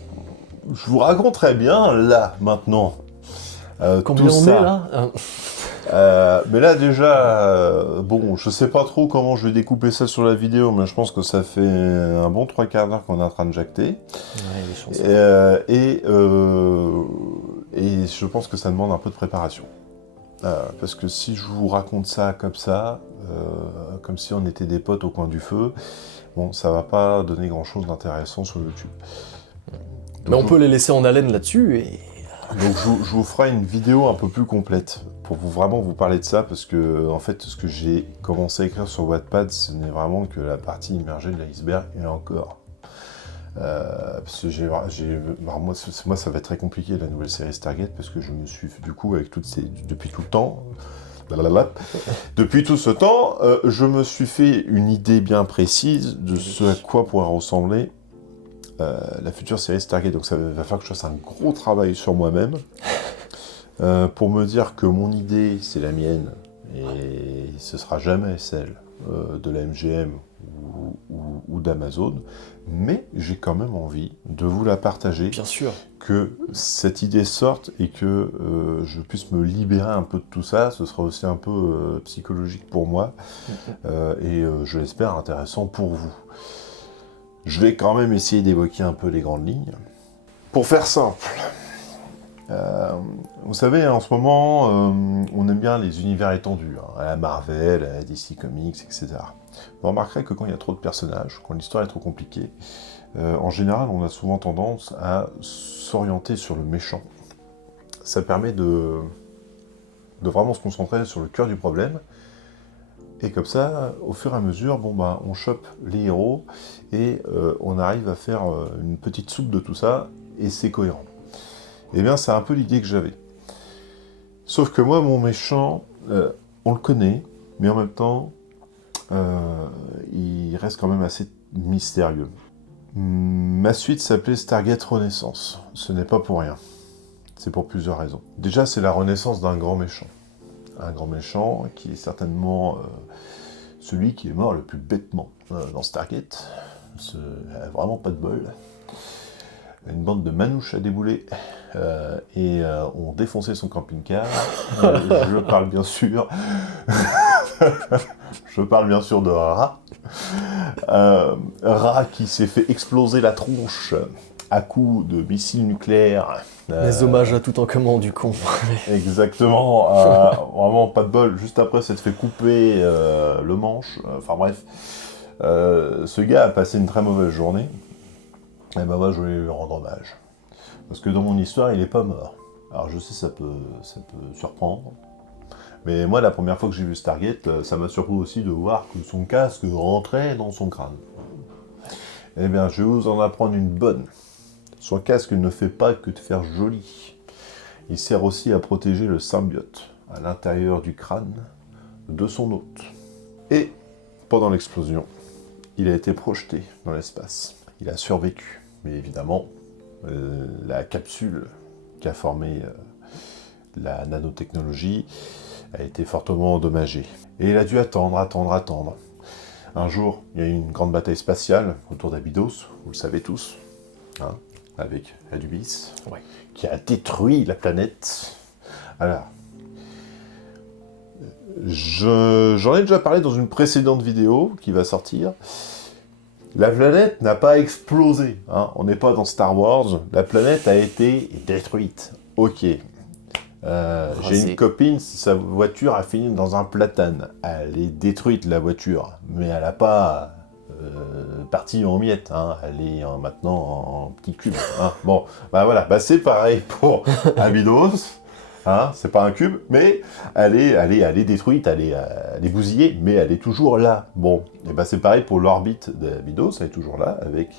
je vous raconterai bien, là, maintenant, Combien tout on ça. est là Mais là, déjà, bon, je sais pas trop comment je vais découper ça sur la vidéo, mais je pense que ça fait un bon 3/4 d'heure qu'on est en train de jacter. Ouais, les chansons. Et je pense que ça demande un peu de préparation. Parce que si je vous raconte ça, comme si on était des potes au coin du feu, bon, ça va pas donner grand-chose d'intéressant sur YouTube. Mais on peut les laisser en haleine là-dessus, et... Donc je vous ferai une vidéo un peu plus complète pour vraiment vous parler de ça, parce que en fait ce que j'ai commencé à écrire sur Wattpad, ce n'est vraiment que la partie immergée de l'iceberg, et encore. Parce que alors moi, ça va être très compliqué la nouvelle série Stargate, parce que je me suis, du coup, depuis tout le temps, depuis tout ce temps, je me suis fait une idée bien précise de ce à quoi pourrait ressembler la future série Stargate. Donc ça va falloir que je fasse un gros travail sur moi-même pour me dire que mon idée, c'est la mienne, et ce sera jamais celle de la MGM ou d'Amazon, mais j'ai quand même envie de vous la partager, Bien sûr. que cette idée sorte et que je puisse me libérer un peu de tout ça. Ce sera aussi un peu psychologique pour moi, et je l'espère intéressant pour vous. Je vais quand même essayer d'évoquer un peu les grandes lignes. Pour faire simple, vous savez, en ce moment, on aime bien les univers étendus, hein, à la Marvel, à la DC Comics, etc. Vous remarquerez que quand il y a trop de personnages, quand l'histoire est trop compliquée, en général, on a souvent tendance à s'orienter sur le méchant. Ça permet de vraiment se concentrer sur le cœur du problème, et comme ça, au fur et à mesure, on chope les héros, et on arrive à faire une petite soupe de tout ça, et c'est cohérent. Eh bien, c'est un peu l'idée que j'avais. Sauf que moi, mon méchant, on le connaît, mais en même temps, il reste quand même assez mystérieux. Ma suite s'appelait Stargate Renaissance. Ce n'est pas pour rien. C'est pour plusieurs raisons. Déjà, c'est la renaissance d'un grand méchant. Un grand méchant qui est certainement celui qui est mort le plus bêtement dans Stargate. Vraiment pas de bol. Une bande de manouches a déboulé et ont défoncé son camping-car. Je parle bien sûr... Je parle bien sûr de Ra. Ra qui s'est fait exploser la tronche à coups de missiles nucléaires. Les hommages à Toutankhamon du con. Exactement. Vraiment pas de bol. Juste après, s'être fait couper le manche. Enfin bref. Ce gars a passé une très mauvaise journée. Et ben moi, je voulais lui rendre hommage. Parce que dans mon histoire, il est pas mort. Alors je sais, ça peut surprendre. Mais moi, la première fois que j'ai vu Stargate, ça m'a surpris aussi de voir que son casque rentrait dans son crâne. Eh bien, je vais vous en apprendre une bonne. Son casque ne fait pas que de faire joli. Il sert aussi à protéger le symbiote à l'intérieur du crâne de son hôte. Et pendant l'explosion, il a été projeté dans l'espace. Il a survécu. Mais évidemment, la capsule qui a formé la nanotechnologie a été fortement endommagée. Et il a dû attendre. Un jour, il y a eu une grande bataille spatiale autour d'Abydos, vous le savez tous, hein, avec Anubis, Ouais. qui a détruit la planète. Alors, j'en ai déjà parlé dans une précédente vidéo qui va sortir. La planète n'a pas explosé, hein. On n'est pas dans Star Wars, la planète a été détruite. Ok. J'ai une copine, sa voiture a fini dans un platane. Elle est détruite, la voiture, mais elle n'a pas partie en miettes, hein. Elle est maintenant en petits cubes, hein. Bon, bah voilà, bah c'est pareil pour Abydos, hein. C'est pas un cube, mais elle est détruite, elle est bousillée, mais elle est toujours là. Bon, et bah c'est pareil pour l'orbite d'Abydos, elle est toujours là, avec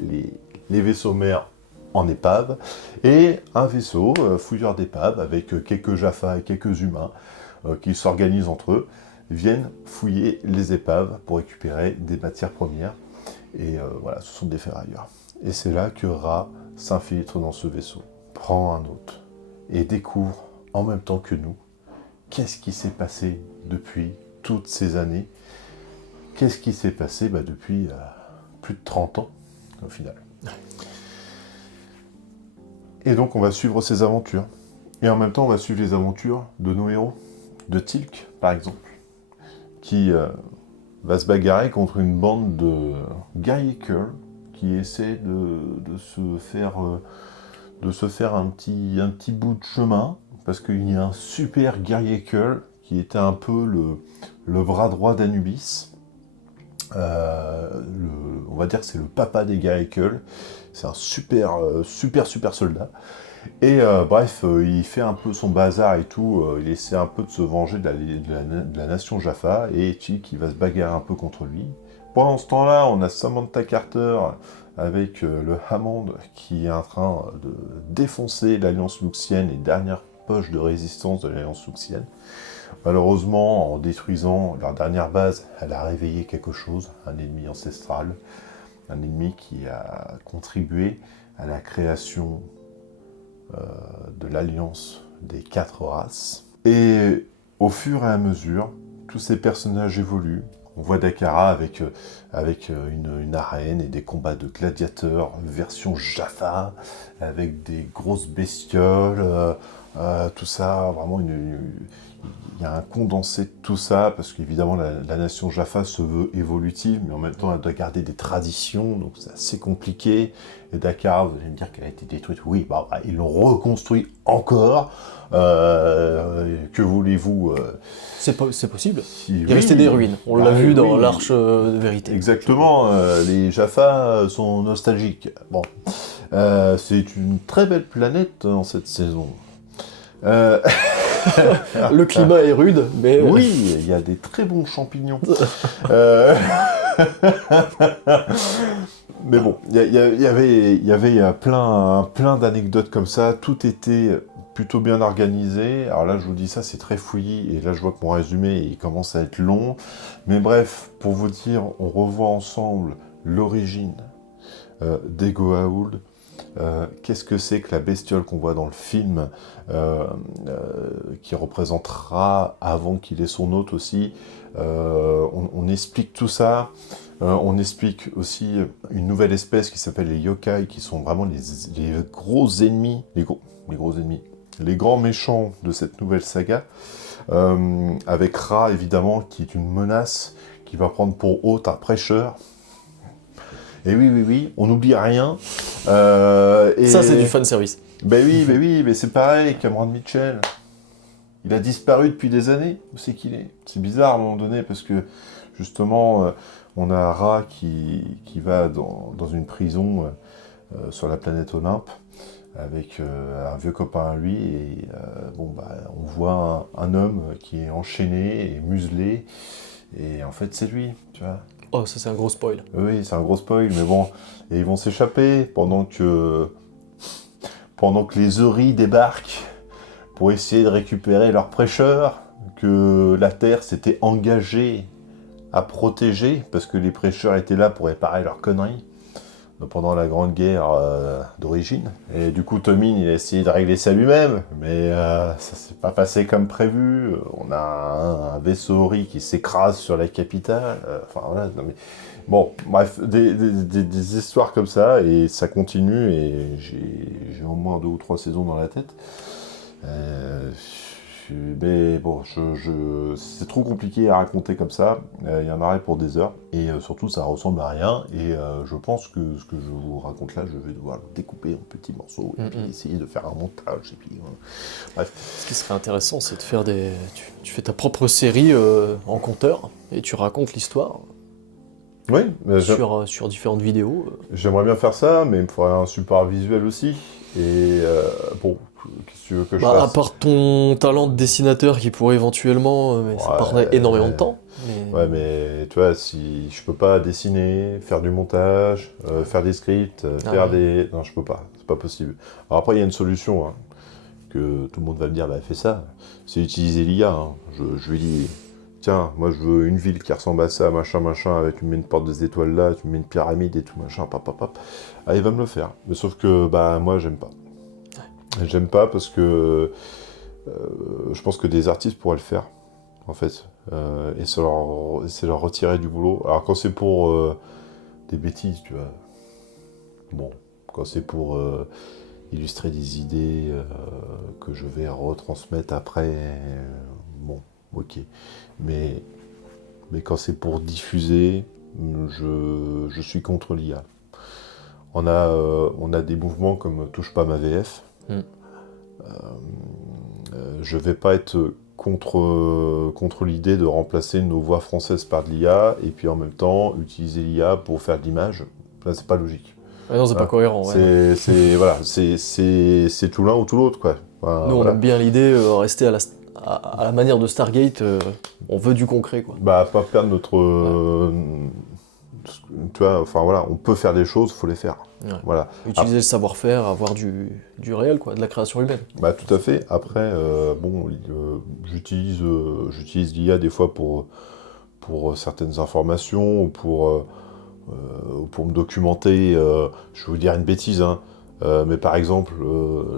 les vaisseaux mères en épave, et un vaisseau fouilleur d'épave avec quelques Jaffa et quelques humains qui s'organisent entre eux, viennent fouiller les épaves pour récupérer des matières premières, et voilà, ce sont des ferrailleurs. Et c'est là que Ra s'infiltre dans ce vaisseau, prend un hôte, et découvre, en même temps que nous, qu'est-ce qui s'est passé depuis toutes ces années, qu'est-ce qui s'est passé depuis plus de 30 ans, au final. Et donc on va suivre ses aventures. Et en même temps, on va suivre les aventures de nos héros. De Teal'c, par exemple, qui va se bagarrer contre une bande de guerriers Kurl qui essaie de se faire un petit bout de chemin, parce qu'il y a un super guerrier Kurl qui était un peu le bras droit d'Anubis. On va dire que c'est le papa des guerriers Kurl. C'est un super soldat. Et bref, il fait un peu son bazar et tout. Il essaie un peu de se venger de la nation Jaffa. Et Teal'c qui va se bagarrer un peu contre lui. Pendant ce temps-là, on a Samantha Carter avec le Hammond qui est en train de défoncer l'Alliance Luxienne, les dernières poches de résistance de l'Alliance Luxienne. Malheureusement, en détruisant leur dernière base, elle a réveillé quelque chose, un ennemi ancestral, un ennemi qui a contribué à la création de l'Alliance des 4 races. Et au fur et à mesure, tous ces personnages évoluent. On voit Dakara avec une arène et des combats de gladiateurs, version Jaffa, avec des grosses bestioles, tout ça, vraiment il y a un condensé de tout ça, parce qu'évidemment la nation Jaffa se veut évolutive, mais en même temps elle doit garder des traditions, donc c'est assez compliqué. Et Dakar, vous allez me dire qu'elle a été détruite, oui, ils l'ont reconstruit encore, que voulez-vous C'est possible. si, Il restait des ruines, on l'a vu dans oui. l'Arche de Vérité. Exactement, les Jaffa sont nostalgiques. Bon, c'est une très belle planète dans cette saison. Le climat est rude, mais... Oui, il y a des très bons champignons. Mais bon, il y avait plein d'anecdotes comme ça. Tout était plutôt bien organisé. Alors là, je vous dis ça, c'est très fouillis. Et là, je vois que mon résumé, il commence à être long. Mais bref, pour vous dire, on revoit ensemble l'origine d'Ego A'uld. Qu'est-ce que c'est que la bestiole qu'on voit dans le film, qui représentera avant qu'il ait son hôte aussi. On explique tout ça. On explique aussi une nouvelle espèce qui s'appelle les yokai, qui sont vraiment les gros ennemis, les grands méchants de cette nouvelle saga, avec Ra évidemment, qui est une menace, qui va prendre pour hôte un prêcheur. Et oui, on n'oublie rien. Et... Ça, c'est du fanservice. Ben oui, mais c'est pareil, Cameron Mitchell. Il a disparu depuis des années. Où c'est qu'il est? C'est bizarre à un moment donné, parce que, justement, on a Ra qui va dans une prison sur la planète Olympe, avec un vieux copain à lui, et on voit un homme qui est enchaîné et muselé, et en fait, c'est lui, tu vois. Oh, ça c'est un gros spoil. Oui, c'est un gros spoil, mais bon, et ils vont s'échapper pendant que les Ori débarquent pour essayer de récupérer leur prêcheur, que la Terre s'était engagée à protéger, parce que les prêcheurs étaient là pour réparer leurs conneries pendant la Grande Guerre d'origine. Et du coup, Tomine, il a essayé de régler ça lui-même, mais ça s'est pas passé comme prévu. On a un vaisseau Ori qui s'écrase sur la capitale. Bon, bref, des histoires comme ça, et ça continue, et j'ai au moins 2 ou 3 saisons dans la tête. Mais bon, c'est trop compliqué à raconter comme ça. Il y en aurait pour des heures, et surtout ça ressemble à rien, et je pense que ce que je vous raconte là, je vais devoir le découper en petits morceaux, et puis essayer de faire un montage, et puis bref. Ce qui serait intéressant, c'est de faire tu fais ta propre série en compteur, et tu racontes l'histoire Oui, sur différentes vidéos. J'aimerais bien faire ça, mais il me faudrait un support visuel aussi, et bon... Qu'est-ce que tu veux que je fasse? À part ton talent de dessinateur qui pourrait éventuellement, mais ça prendrait énormément de temps. Mais... Ouais, mais tu vois, si je peux pas dessiner, faire du montage, faire des scripts, Non, je peux pas, c'est pas possible. Alors après, il y a une solution, hein, que tout le monde va me dire, bah fais ça, c'est utiliser l'IA. Hein. Je lui dis, tiens, moi je veux une ville qui ressemble à ça, machin, avec tu me mets une porte des étoiles là, tu me mets une pyramide et tout, machin, pap. Ah, il va me le faire. Mais sauf que, bah, moi, j'aime pas. J'aime pas parce que je pense que des artistes pourraient le faire, en fait, et c'est leur retirer du boulot. Alors quand c'est pour des bêtises, tu vois, bon, quand c'est pour illustrer des idées que je vais retransmettre après, bon, ok. Mais quand c'est pour diffuser, je suis contre l'IA. On a des mouvements comme Touche pas ma VF. Je vais pas être contre l'idée de remplacer nos voix françaises par de l'IA, et puis en même temps utiliser l'IA pour faire de l'image. Là, c'est pas logique. Ouais, non, c'est pas cohérent. Ouais. C'est tout l'un ou tout l'autre, quoi. Enfin, nous, on aime bien l'idée, rester à la manière de Stargate, on veut du concret, quoi. Bah, pas perdre tu vois, enfin voilà, on peut faire des choses, faut les faire. Ouais. Voilà. Utiliser le savoir-faire, avoir du réel, quoi, de la création humaine. Bah tout à fait. Après, j'utilise l'IA des fois pour certaines informations ou pour me documenter. Je vais vous dire une bêtise, hein. Mais par exemple,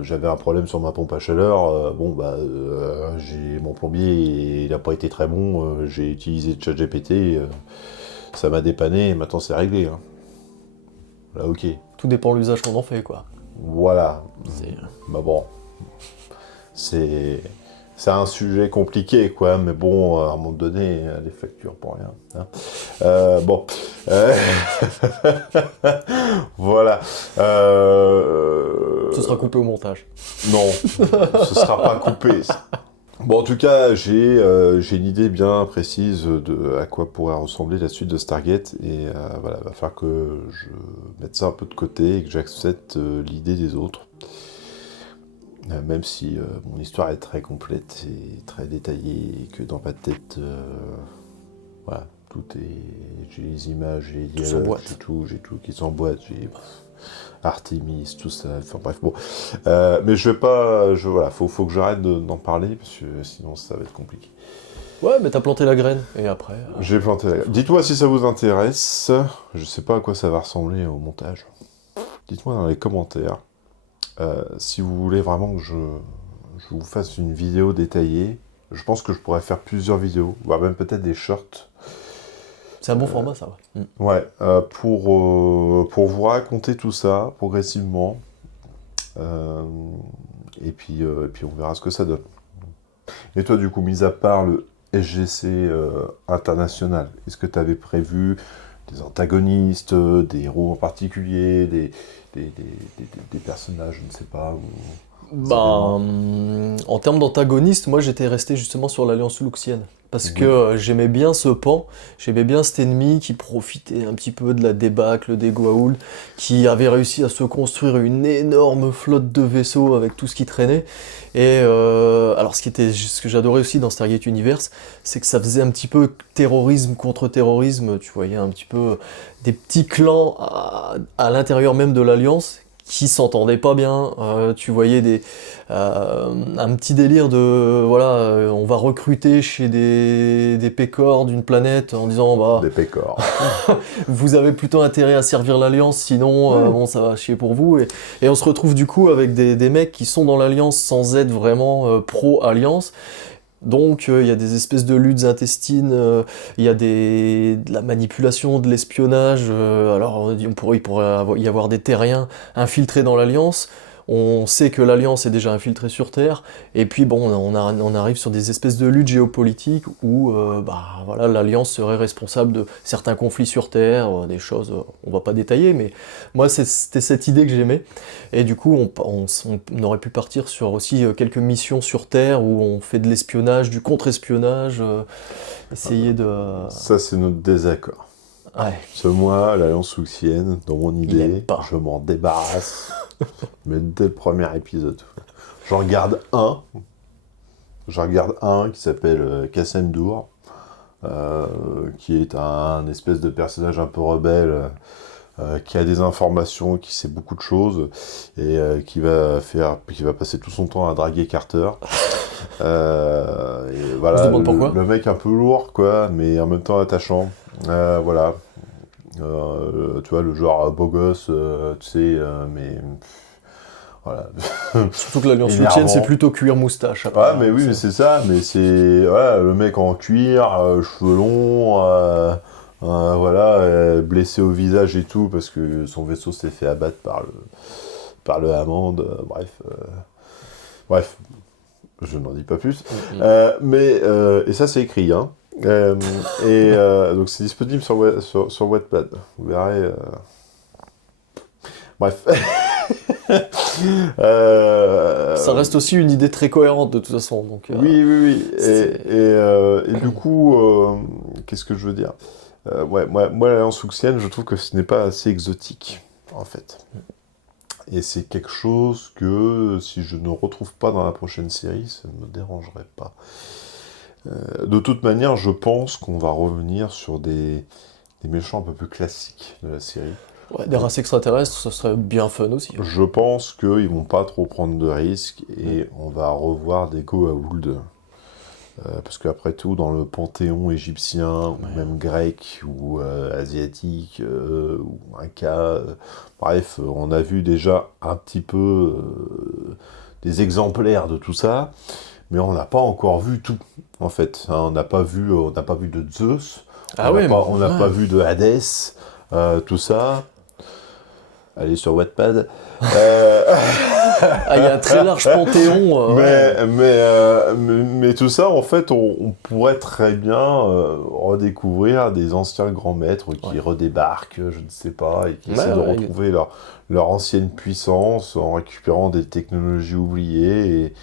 j'avais un problème sur ma pompe à chaleur. Mon plombier, il n'a pas été très bon. J'ai utilisé ChatGPT. Ça m'a dépanné et maintenant c'est réglé. Hein. Là, ok. Tout dépend de l'usage qu'on en fait, quoi. Voilà. C'est- Bah bon. C'est un sujet compliqué, quoi, mais bon, à un moment donné, les factures pour rien. Hein. Bon. Voilà. Ce sera coupé au montage. Non, ce sera pas coupé. Ça. Bon, en tout cas, j'ai une idée bien précise de à quoi pourrait ressembler la suite de Stargate, et voilà, il va falloir que je mette ça un peu de côté et que j'accepte l'idée des autres. Même si mon histoire est très complète et très détaillée, et que dans ma tête, voilà, tout est... J'ai les images, j'ai les dialogues, j'ai tout qui s'emboîte, j'ai Artemis, tout ça, enfin bref, bon. Mais je vais pas... voilà, faut que j'arrête d'en parler, parce que sinon ça va être compliqué. Ouais, mais t'as planté la graine, et après... J'ai planté la... Dites-moi si ça vous intéresse, je sais pas à quoi ça va ressembler au montage. Dites-moi dans les commentaires. Si vous voulez vraiment que je vous fasse une vidéo détaillée, je pense que je pourrais faire plusieurs vidéos, voire même peut-être des shorts. C'est un bon format, ça, ouais. Ouais, pour vous raconter tout ça progressivement. Et puis on verra ce que ça donne. Et toi, du coup, mis à part le SGC international, est-ce que tu avais prévu des antagonistes, des héros en particulier, des personnages, je ne sais pas. En termes d'antagonistes, moi j'étais resté justement sur l'Alliance Luxienne. Parce que j'aimais bien ce pan, j'aimais bien cet ennemi qui profitait un petit peu de la débâcle des Goa'uld, qui avait réussi à se construire une énorme flotte de vaisseaux avec tout ce qui traînait. Et alors ce que j'adorais aussi dans Stargate Universe, c'est que ça faisait un petit peu terrorisme contre terrorisme, tu voyais un petit peu des petits clans à l'intérieur même de l'Alliance, qui s'entendaient pas bien, tu voyais un petit délire de, voilà, on va recruter chez des pécores d'une planète en disant, bah, des pécores. vous avez plutôt intérêt à servir l'Alliance, sinon, bon, ça va chier pour vous, et on se retrouve du coup avec des mecs qui sont dans l'Alliance sans être vraiment pro-Alliance. Donc il y a des espèces de luttes intestines, il y a de la manipulation, de l'espionnage, alors il pourrait y avoir des terriens infiltrés dans l'Alliance. On sait que l'Alliance est déjà infiltrée sur Terre, et puis bon, on arrive sur des espèces de luttes géopolitiques où voilà, l'Alliance serait responsable de certains conflits sur Terre, des choses, on va pas détailler, mais moi c'était cette idée que j'aimais. Et du coup, on aurait pu partir sur aussi quelques missions sur Terre où on fait de l'espionnage, du contre-espionnage, essayer de... Ça, c'est notre désaccord. Ouais. Parce que moi, l'Alliance Luxienne, dans mon idée, pas. je m'en débarrasse. Mais dès le premier épisode. J'en regarde un. Qui s'appelle Kassemdur, qui est un espèce de personnage un peu rebelle, qui a des informations, qui sait beaucoup de choses, et qui va passer tout son temps à draguer Carter. Et voilà, On se demande pourquoi. le mec un peu lourd, quoi, mais en même temps attachant. Voilà. Tu vois, le genre beau gosse, tu sais, mais... Voilà. Surtout que l'Alliance Énervant. Luxienne, c'est plutôt cuir moustache. Après, Ouais, mais oui, mais c'est ça, mais c'est... Voilà, le mec en cuir, cheveux longs, voilà, blessé au visage et tout, parce que son vaisseau s'est fait abattre par le Hammond, bref, je n'en dis pas plus. Et ça, c'est écrit, hein. Donc c'est disponible sur Wattpad. Vous verrez. Bref. Ça reste aussi une idée très cohérente de toute façon. Donc, oui. Et du coup, qu'est-ce que je veux dire, moi, l'Alliance Luxienne, je trouve que ce n'est pas assez exotique, en fait. Et c'est quelque chose que, si je ne retrouve pas dans la prochaine série, ça ne me dérangerait pas. De toute manière, je pense qu'on va revenir sur des méchants un peu plus classiques de la série. Ouais, des races extraterrestres, ça serait bien fun aussi. Je pense qu'ils vont pas trop prendre de risques et on va revoir des Goa'uld. Parce qu'après tout, dans le panthéon égyptien, ou même grec, ou asiatique, ou inca, bref, on a vu déjà un petit peu des exemplaires de tout ça, mais on n'a pas encore vu tout, en fait. Hein, on n'a pas vu de Zeus, on n'a pas vu de Hadès, tout ça. Allez sur Wattpad. Ah, il y a un très large panthéon. Mais tout ça, en fait, on pourrait très bien redécouvrir des anciens grands maîtres qui redébarquent, je ne sais pas, et qui essaient de retrouver leur ancienne puissance en récupérant des technologies oubliées et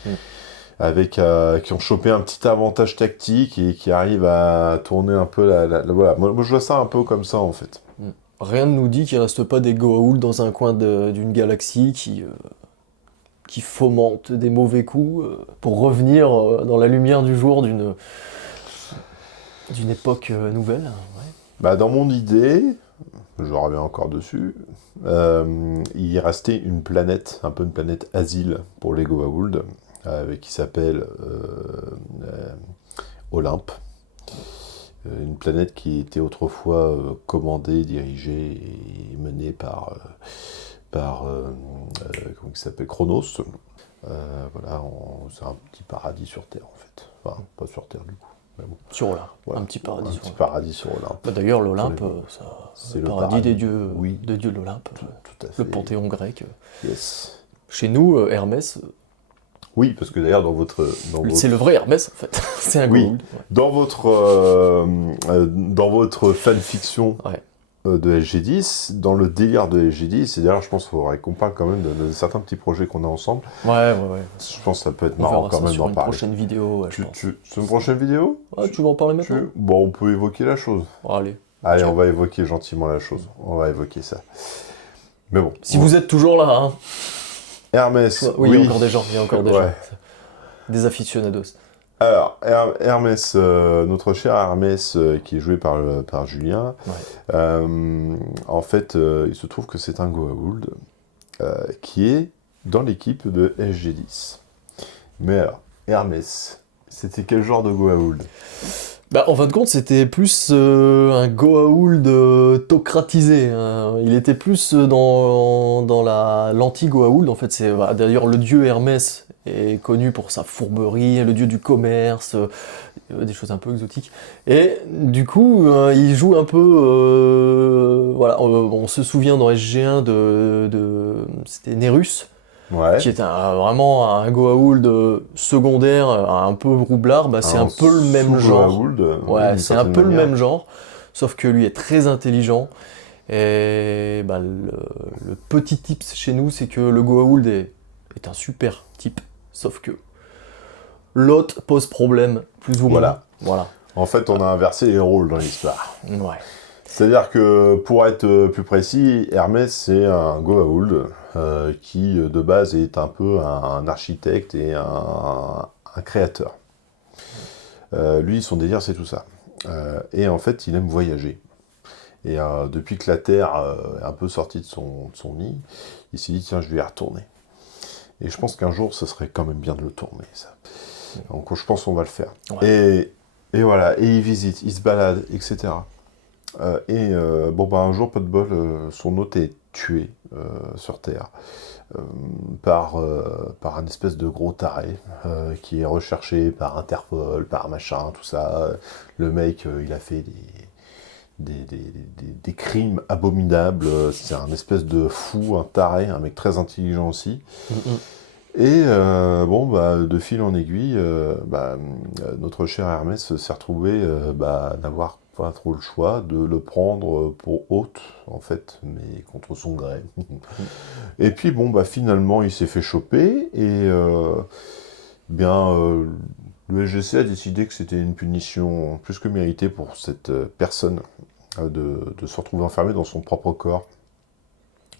qui ont chopé un petit avantage tactique et qui arrivent à tourner un peu voilà. Moi, je vois ça un peu comme ça, en fait. Rien ne nous dit qu'il ne reste pas des Goa'uld dans un coin d'une galaxie qui fomentent des mauvais coups pour revenir dans la lumière du jour d'une époque nouvelle. Ouais. Bah, dans mon idée, je reviens encore dessus, il restait une planète, un peu une planète asile pour les Goa'uld, qui s'appelle Olympe. Une planète qui était autrefois commandée, dirigée et menée par comment il s'appelle, Chronos. Voilà, c'est un petit paradis sur Terre en fait. Enfin, pas sur Terre du coup. Mais bon. Sur Olympe, Voilà. un petit paradis. Un petit paradis sur Olympe. Bah, d'ailleurs, l'Olympe, c'est le le paradis des dieux, oui. des dieux de l'Olympe, Tout à fait. le panthéon grec. Yes. Chez nous, Hermès, Oui, parce que d'ailleurs dans votre c'est le vrai Hermès en fait. C'est un Oui. Goa'uld. Dans votre fanfiction Ouais. de SG10, dans le délire de SG10, et d'ailleurs je pense qu'il faudrait qu'on parle quand même de certains petits projets qu'on a ensemble. Ouais. Je pense que ça peut être On marrant verra quand ça même sur d'en une parler. prochaine vidéo. Ouais, je pense. C'est une prochaine vidéo? Tu veux en parler maintenant? Bon, on peut évoquer la chose. Allez. Allez, Ok. on va évoquer gentiment la chose. On va évoquer ça. Mais bon. Si vous êtes toujours là, hein. Hermès. Oui, il y a encore des gens, Ouais. Des aficionados. Alors, Hermès, notre cher Hermès, qui est joué par Julien, en fait, il se trouve que c'est un Goa'uld qui est dans l'équipe de SG10. Mais alors, Hermès, c'était quel genre de Goa'uld? Bah, en fin de compte, c'était plus un Goa'uld tocratisé. Hein. Il était plus dans l'anti-Goa'uld. En fait, c'est d'ailleurs le dieu Hermès est connu pour sa fourberie, le dieu du commerce, des choses un peu exotiques. Et du coup, il joue un peu. Voilà, on se souvient dans SG1 c'était Nérus. Ouais. Qui est vraiment un Goa'uld secondaire, un peu roublard, c'est un peu le même genre. Goa'uld, Ouais, d'une c'est un certaine peu le manière. même genre, sauf que lui est très intelligent. Et le petit tips chez nous, c'est que le Goa'uld est un super type, sauf que l'autre pose problème, plus ou moins. Voilà. En fait, on a inversé les rôles dans l'histoire. Ouais. C'est-à-dire que, pour être plus précis, Hermès, c'est un Goa'uld qui, de base, est un peu un architecte et un créateur. Lui, son délire, c'est tout ça. Et en fait, il aime voyager. Et depuis que la Terre est un peu sortie de son nid, il s'est dit, tiens, je vais y retourner. Et je pense qu'un jour, ce serait quand même bien de le tourner, ça. Donc, je pense qu'on va le faire. Ouais. Et voilà, et il visite, il se balade, etc. Un jour, pas de bol, son hôte est tué sur Terre par un espèce de gros taré qui est recherché par Interpol, par machin, tout ça. Le mec, il a fait des crimes abominables. C'est un espèce de fou, un taré, un mec très intelligent aussi. Et de fil en aiguille, notre cher Hermès s'est retrouvé n'avoir pas trop le choix de le prendre pour hôte, en fait, mais contre son gré. Et puis finalement, il s'est fait choper, et le SGC a décidé que c'était une punition plus que méritée pour cette personne de se retrouver enfermé dans son propre corps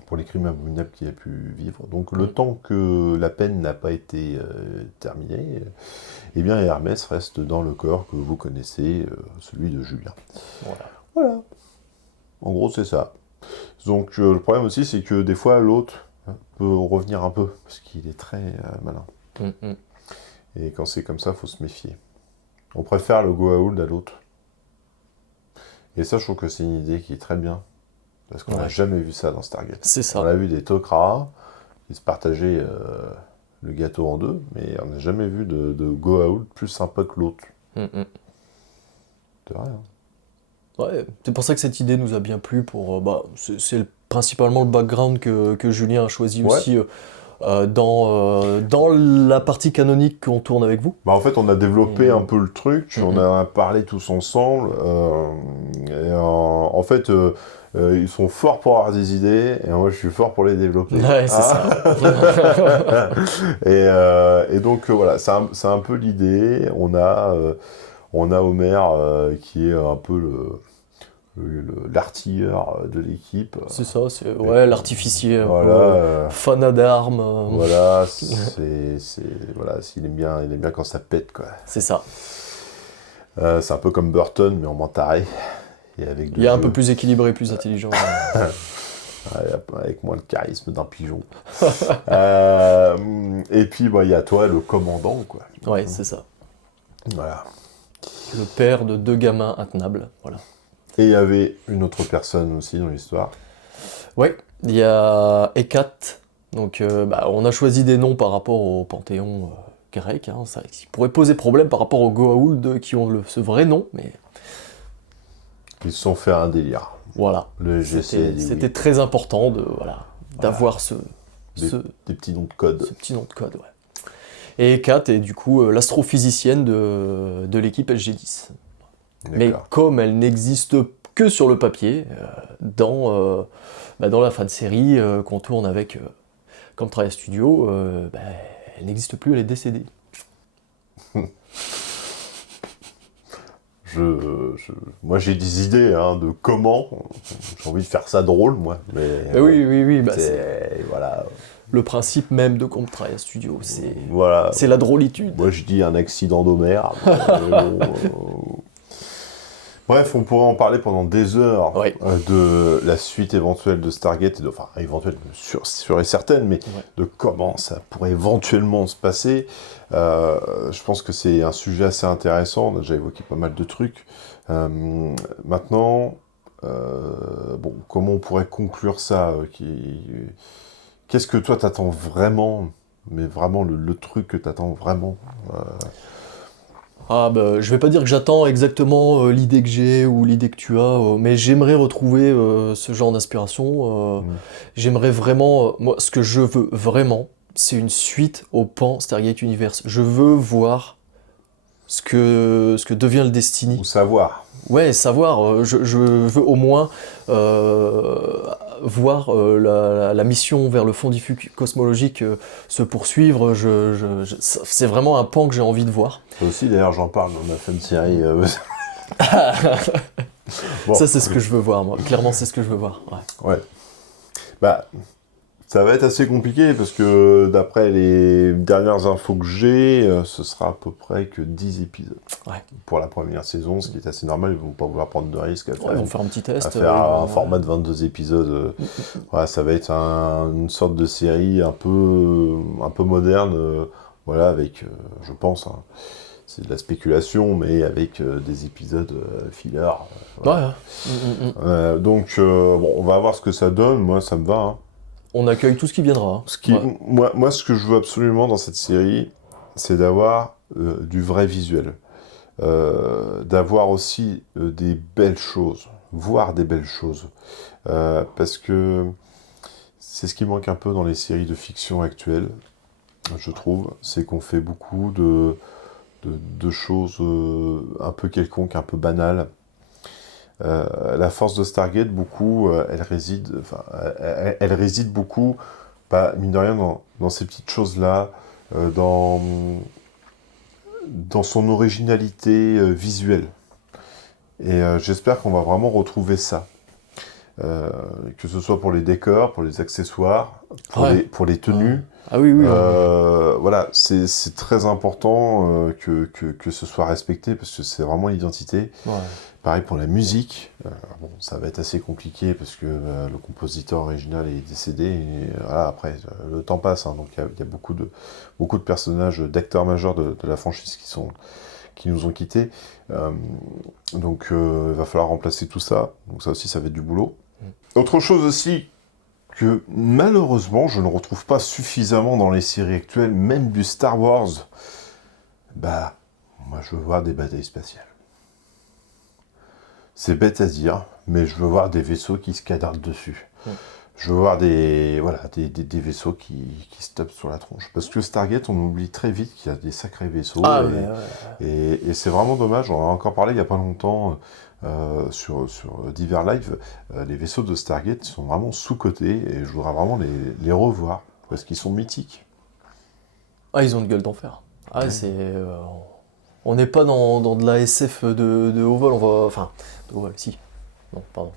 pour les crimes abominables qu'il a pu vivre. Donc le temps que la peine n'a pas été terminée, eh bien Hermès reste dans le corps que vous connaissez, celui de Julien. Voilà. En gros, c'est ça. Donc, le problème aussi, c'est que des fois, l'autre peut revenir un peu, parce qu'il est très malin. Et quand c'est comme ça, faut se méfier. On préfère le Goa'uld à l'autre. Et ça, je trouve que c'est une idée qui est très bien. Parce qu'on n'a jamais vu ça dans Stargate. C'est ça. On a vu des Tok'ra qui se partageaient le gâteau en deux, mais on n'a jamais vu de Goa'uld plus sympa que l'autre. C'est vrai, hein. Ouais, c'est pour ça que cette idée nous a bien plu. C'est principalement le background que Julien a choisi aussi dans la partie canonique qu'on tourne avec vous. En fait, on a développé un peu le truc, on en a parlé tous ensemble. En fait, ils sont forts pour avoir des idées, et moi je suis fort pour les développer. Ouais, c'est ça. Et donc voilà, c'est un peu l'idée. On a Homer qui est un peu l'artilleur de l'équipe. C'est ça, l'artificier, fanat d'armes. Voilà, voilà, il aime bien quand ça pète, quoi. C'est ça. C'est un peu comme Burton, mais en moins taré. Et avec Il est un peu plus équilibré, plus intelligent. Avec moins le charisme d'un pigeon. Et puis, il y a toi, le commandant, quoi. Ouais, c'est ça. Voilà. Le père de 2 gamins intenables, voilà. Et il y avait une autre personne aussi dans l'histoire. Ouais, il y a Hecat. Donc, on a choisi des noms par rapport au panthéon grec. Ça qui pourrait poser problème par rapport aux Goa'uld qui ont ce vrai nom, mais... Ils se sont fait un délire. Voilà. C'était très important d'avoir des petits noms de code. Ce petit nom de code, ouais. Et Hecat est du coup l'astrophysicienne de l'équipe SG-10. Mais comme elle n'existe que sur le papier, dans la fin de série qu'on tourne avec Chemtrails Studio, elle n'existe plus, elle est décédée. Moi j'ai des idées de comment. J'ai envie de faire ça drôle, moi. Mais oui. Voilà. Le principe même de Chemtrails Studio, c'est voilà. La drôlitude. Moi je dis un accident d'Homer. Bref, on pourrait en parler pendant des heures de la suite éventuelle de Stargate, éventuelle, sûre et certaine, mais de comment ça pourrait éventuellement se passer. Je pense que c'est un sujet assez intéressant, on a déjà évoqué pas mal de trucs. Maintenant, comment on pourrait conclure ça Qu'est-ce que toi t'attends vraiment, mais vraiment le truc que t'attends vraiment je vais pas dire que j'attends exactement l'idée que j'ai ou l'idée que tu as, mais j'aimerais retrouver ce genre d'inspiration. J'aimerais vraiment... moi, ce que je veux vraiment, c'est une suite au pan Stargate Universe. Je veux voir ce que devient le Destiny. Ou savoir. Ouais, savoir. Je veux au moins voir la mission vers le fond diffus cosmologique se poursuivre. C'est vraiment un pan que j'ai envie de voir. Aussi, d'ailleurs, j'en parle dans ma fin de série. Ça, c'est ce que je veux voir, moi. Clairement, c'est ce que je veux voir. Ouais. Ça va être assez compliqué parce que d'après les dernières infos que j'ai, ce sera à peu près que 10 épisodes pour la première saison, ce qui est assez normal. Ils vont pas vouloir prendre de risques à faire, ils vont faire un petit test. À faire un format de 22 épisodes. Ça va être une sorte de série un peu moderne, avec, je pense, c'est de la spéculation, mais avec des épisodes filler. Donc, on va voir ce que ça donne. Moi, ça me va. On accueille tout ce qui viendra. Moi, ce que je veux absolument dans cette série, c'est d'avoir du vrai visuel. D'avoir aussi des belles choses. Voir des belles choses. Parce que c'est ce qui manque un peu dans les séries de fiction actuelles, je trouve. C'est qu'on fait beaucoup de choses un peu quelconques, un peu banales. La force de Stargate, beaucoup, elle réside beaucoup, mine de rien, dans ces petites choses-là, dans son originalité visuelle. Et j'espère qu'on va vraiment retrouver ça. Que ce soit pour les décors, pour les accessoires, pour les tenues. C'est très important que ce soit respecté, parce que c'est vraiment l'identité. pareil pour la musique. Bon, ça va être assez compliqué parce que le compositeur original est décédé. Et voilà, après, le temps passe, hein, donc il y a beaucoup de personnages, d'acteurs majeurs de la franchise qui nous ont quittés. Donc il va falloir remplacer tout ça. Donc ça aussi, ça va être du boulot. Autre chose aussi que malheureusement, je ne retrouve pas suffisamment dans les séries actuelles, même du Star Wars. Bah, moi je veux voir des batailles spatiales. C'est bête à dire, mais je veux voir des vaisseaux qui se cadrent dessus. Je veux voir des vaisseaux qui se tapent sur la tronche. Parce que Stargate, on oublie très vite qu'il y a des sacrés vaisseaux. Et c'est vraiment dommage. On en a encore parlé il n'y a pas longtemps sur divers lives. Les vaisseaux de Stargate sont vraiment sous-cotés et je voudrais vraiment les revoir parce qu'ils sont mythiques. Ah, ils ont une gueule d'enfer. Ah, on n'est pas dans de la SF de haut vol, enfin, de haut vol, si. Non, pardon.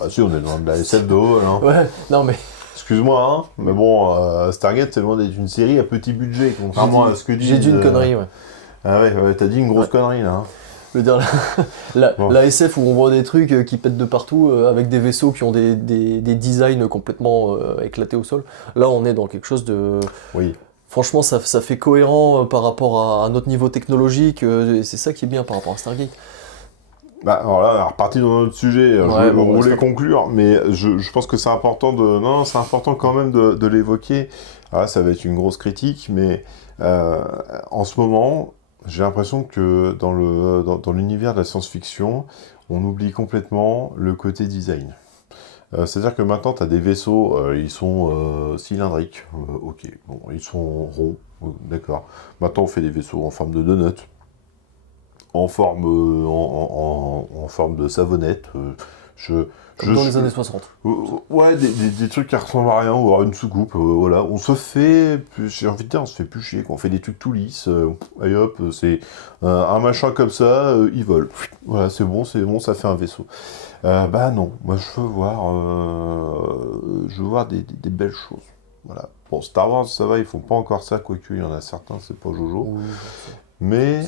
Ah si, on est dans de la SF de haut vol, hein. Ouais, non mais... Excuse-moi, hein, mais bon, Stargate, c'est loin d'être une série à petit budget, contrairement à ce que dit... J'ai dit une connerie, ouais. Ah ouais, t'as dit une grosse connerie, là. Hein. Je veux dire, la SF où on voit des trucs qui pètent de partout, avec des vaisseaux qui ont des designs complètement éclatés au sol. Là, on est dans quelque chose de... Oui. Franchement, ça fait cohérent par rapport à notre niveau technologique, c'est ça qui est bien par rapport à Stargate. Bah, alors là, on est reparti dans notre sujet, je voulais conclure, mais je pense que c'est important c'est important quand même de l'évoquer. Alors là, ça va être une grosse critique, mais en ce moment, j'ai l'impression que dans l'univers de la science-fiction, on oublie complètement le côté design. C'est-à-dire que maintenant, tu as des vaisseaux, ils sont cylindriques, ok, bon, ils sont ronds, d'accord. Maintenant, on fait des vaisseaux en forme de donut, en forme de savonnette. Comme dans les années 60. Ouais, des trucs qui ressemblent à rien, ou alors une soucoupe, voilà. On se fait, j'ai envie de dire, on se fait plus chier, quoi. On fait des trucs tout lisses, allez hop, c'est un machin comme ça, il vole. Voilà, c'est bon, ça fait un vaisseau. Bah non, moi je veux voir des belles choses. Voilà. Bon, Star Wars, ça va, ils font pas encore ça, quoique il y en a certains, c'est pas Jojo. Oui, mais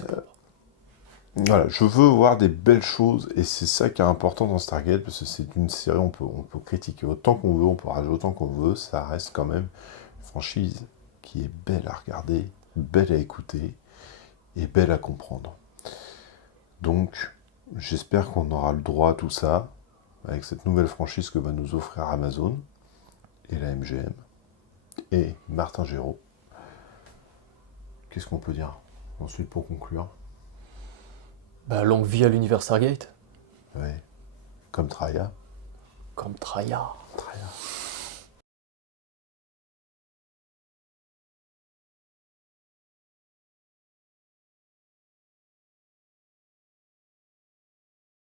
voilà, je veux voir des belles choses, et c'est ça qui est important dans Stargate, parce que c'est une série, on peut critiquer autant qu'on veut, on peut rager autant qu'on veut, ça reste quand même une franchise qui est belle à regarder, belle à écouter, et belle à comprendre. Donc, j'espère qu'on aura le droit à tout ça, avec cette nouvelle franchise que va nous offrir Amazon, et la MGM, et Martin Geraud. Qu'est-ce qu'on peut dire ensuite pour conclure? Bah, longue vie à l'univers Stargate. Ouais. Comme Traya. Comme Traya. Traya.